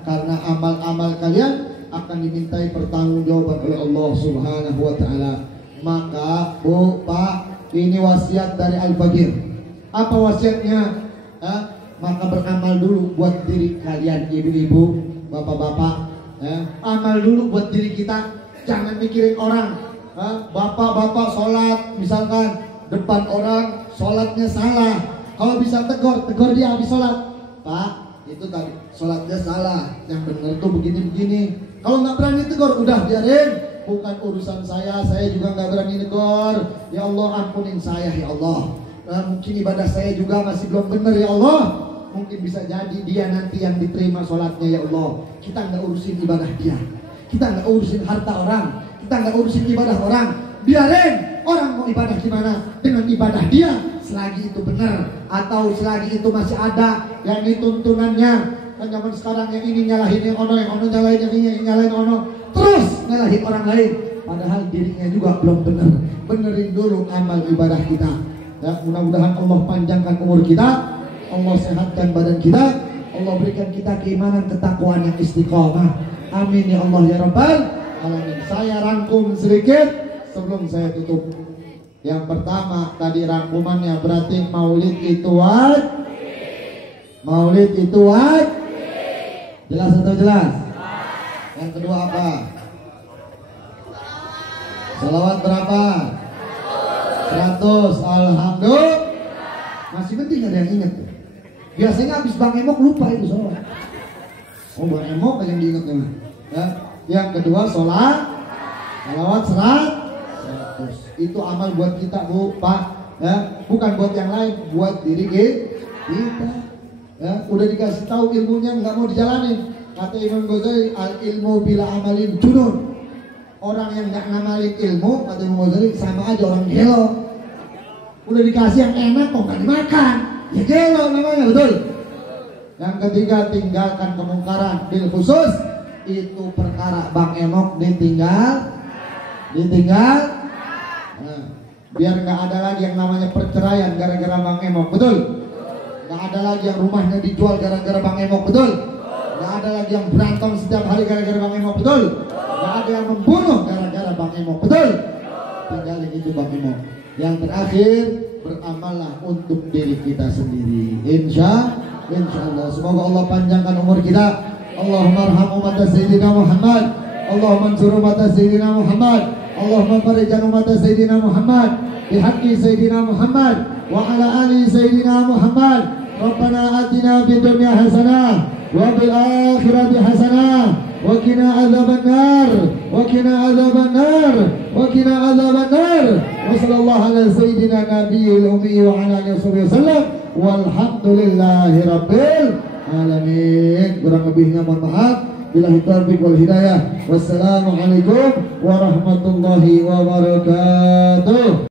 Karena amal-amal kalian akan dimintai pertanggungjawaban oleh Allah Subhanahu wa taala. Maka Bu, Pak, ini wasiat dari Al-Bagir. Apa wasiatnya? Maka beramal dulu buat diri kalian, ibu-ibu, bapak-bapak. Amal dulu buat diri kita, jangan mikirin orang. Bapak-bapak sholat, misalkan depan orang, sholatnya salah. Kalau bisa tegur dia habis sholat. Pak, itu tadi sholatnya salah, yang benar tuh begini-begini. Kalau nggak berani tegur, udah biarin. Bukan urusan saya juga nggak berani negor. Ya Allah, ampunin saya ya Allah. Mungkin ibadah saya juga masih belum benar ya Allah. Mungkin bisa jadi dia nanti yang diterima sholatnya ya Allah. Kita nggak urusin ibadah dia, kita nggak urusin harta orang, kita nggak urusin ibadah orang. Biarin orang mau ibadah gimana dengan ibadah dia, selagi itu benar atau selagi itu masih ada yang dituntunannya. Kan zaman sekarang yang ini nyalahin yang ono nyalahin yang ini, yang nyalahin ono, terus nyalahin orang lain, padahal dirinya juga belum benar. Benerin dulu amal ibadah kita. Ya, mudah-mudahan Allah panjangkan umur kita, Allah sehatkan badan kita, Allah berikan kita keimanan, ketakwaan yang istiqomah. Amin ya Allah ya Rabbal alamin. Saya rangkum sedikit sebelum saya tutup. Yang pertama tadi rangkumannya berarti maulid itu wajib. Maulid itu wajib. Jelas atau jelas? Yang kedua apa? Salawat berapa? 100. Alhamdulillah. Masih penting ada yang ingat tuh. Biasanya habis Bang Emok lupa itu salawat. Oh, Bang Emok yang diingatnya. Ya. Yang kedua salawat 100. Itu amal buat kita, Bu, Pak. Ya, bukan buat yang lain, buat diri kita. Ya, udah dikasih tahu ilmunya nggak mau dijalanin. Kata Imam Ghazali, al ilmu bila amalin junun. Orang yang nggak ngamalin ilmu, kata Imam Ghazali, sama aja orang gelo. Udah dikasih yang enak kok nggak dimakan, ya gelo namanya, betul. Yang ketiga, tinggalkan kemungkaran. Bil khusus itu perkara Bang Emok ditinggal. Nah, biar nggak ada lagi yang namanya perceraian gara-gara Bang Emok, betul. Nggak ada lagi yang rumahnya dijual gara-gara Bang Emok, betul. Nggak ada lagi yang berantem setiap hari gara-gara Bang Emok, betul. Nggak ada yang membunuh gara-gara Bang Emok, betul. Tinggalin itu Bang Emok. Yang terakhir, beramallah untuk diri kita sendiri. Insya Allah. Semoga Allah panjangkan umur kita. Allahumma arham umat Sayyidina Muhammad. Allahumma ansur umat Sayyidina Muhammad. Allahumma farijan umat Sayyidina Muhammad. Bihaqqi Sayyidina Muhammad wa ala ali Sayyidina Muhammad. Rabbana atina fid dunya hasanah wa fil akhirati hasanah wa qina adzabannar wa qina adzabannar wa qina adzabannar. Wa sallallahu ala sayyidina nabiyil ummi wa ala alihi wasallam walhamdulillahi rabbil alamin. Kurang lebihnya mohon maaf. Billahi taufiq wal hidayah. Wassalamualaikum warahmatullahi wabarakatuh.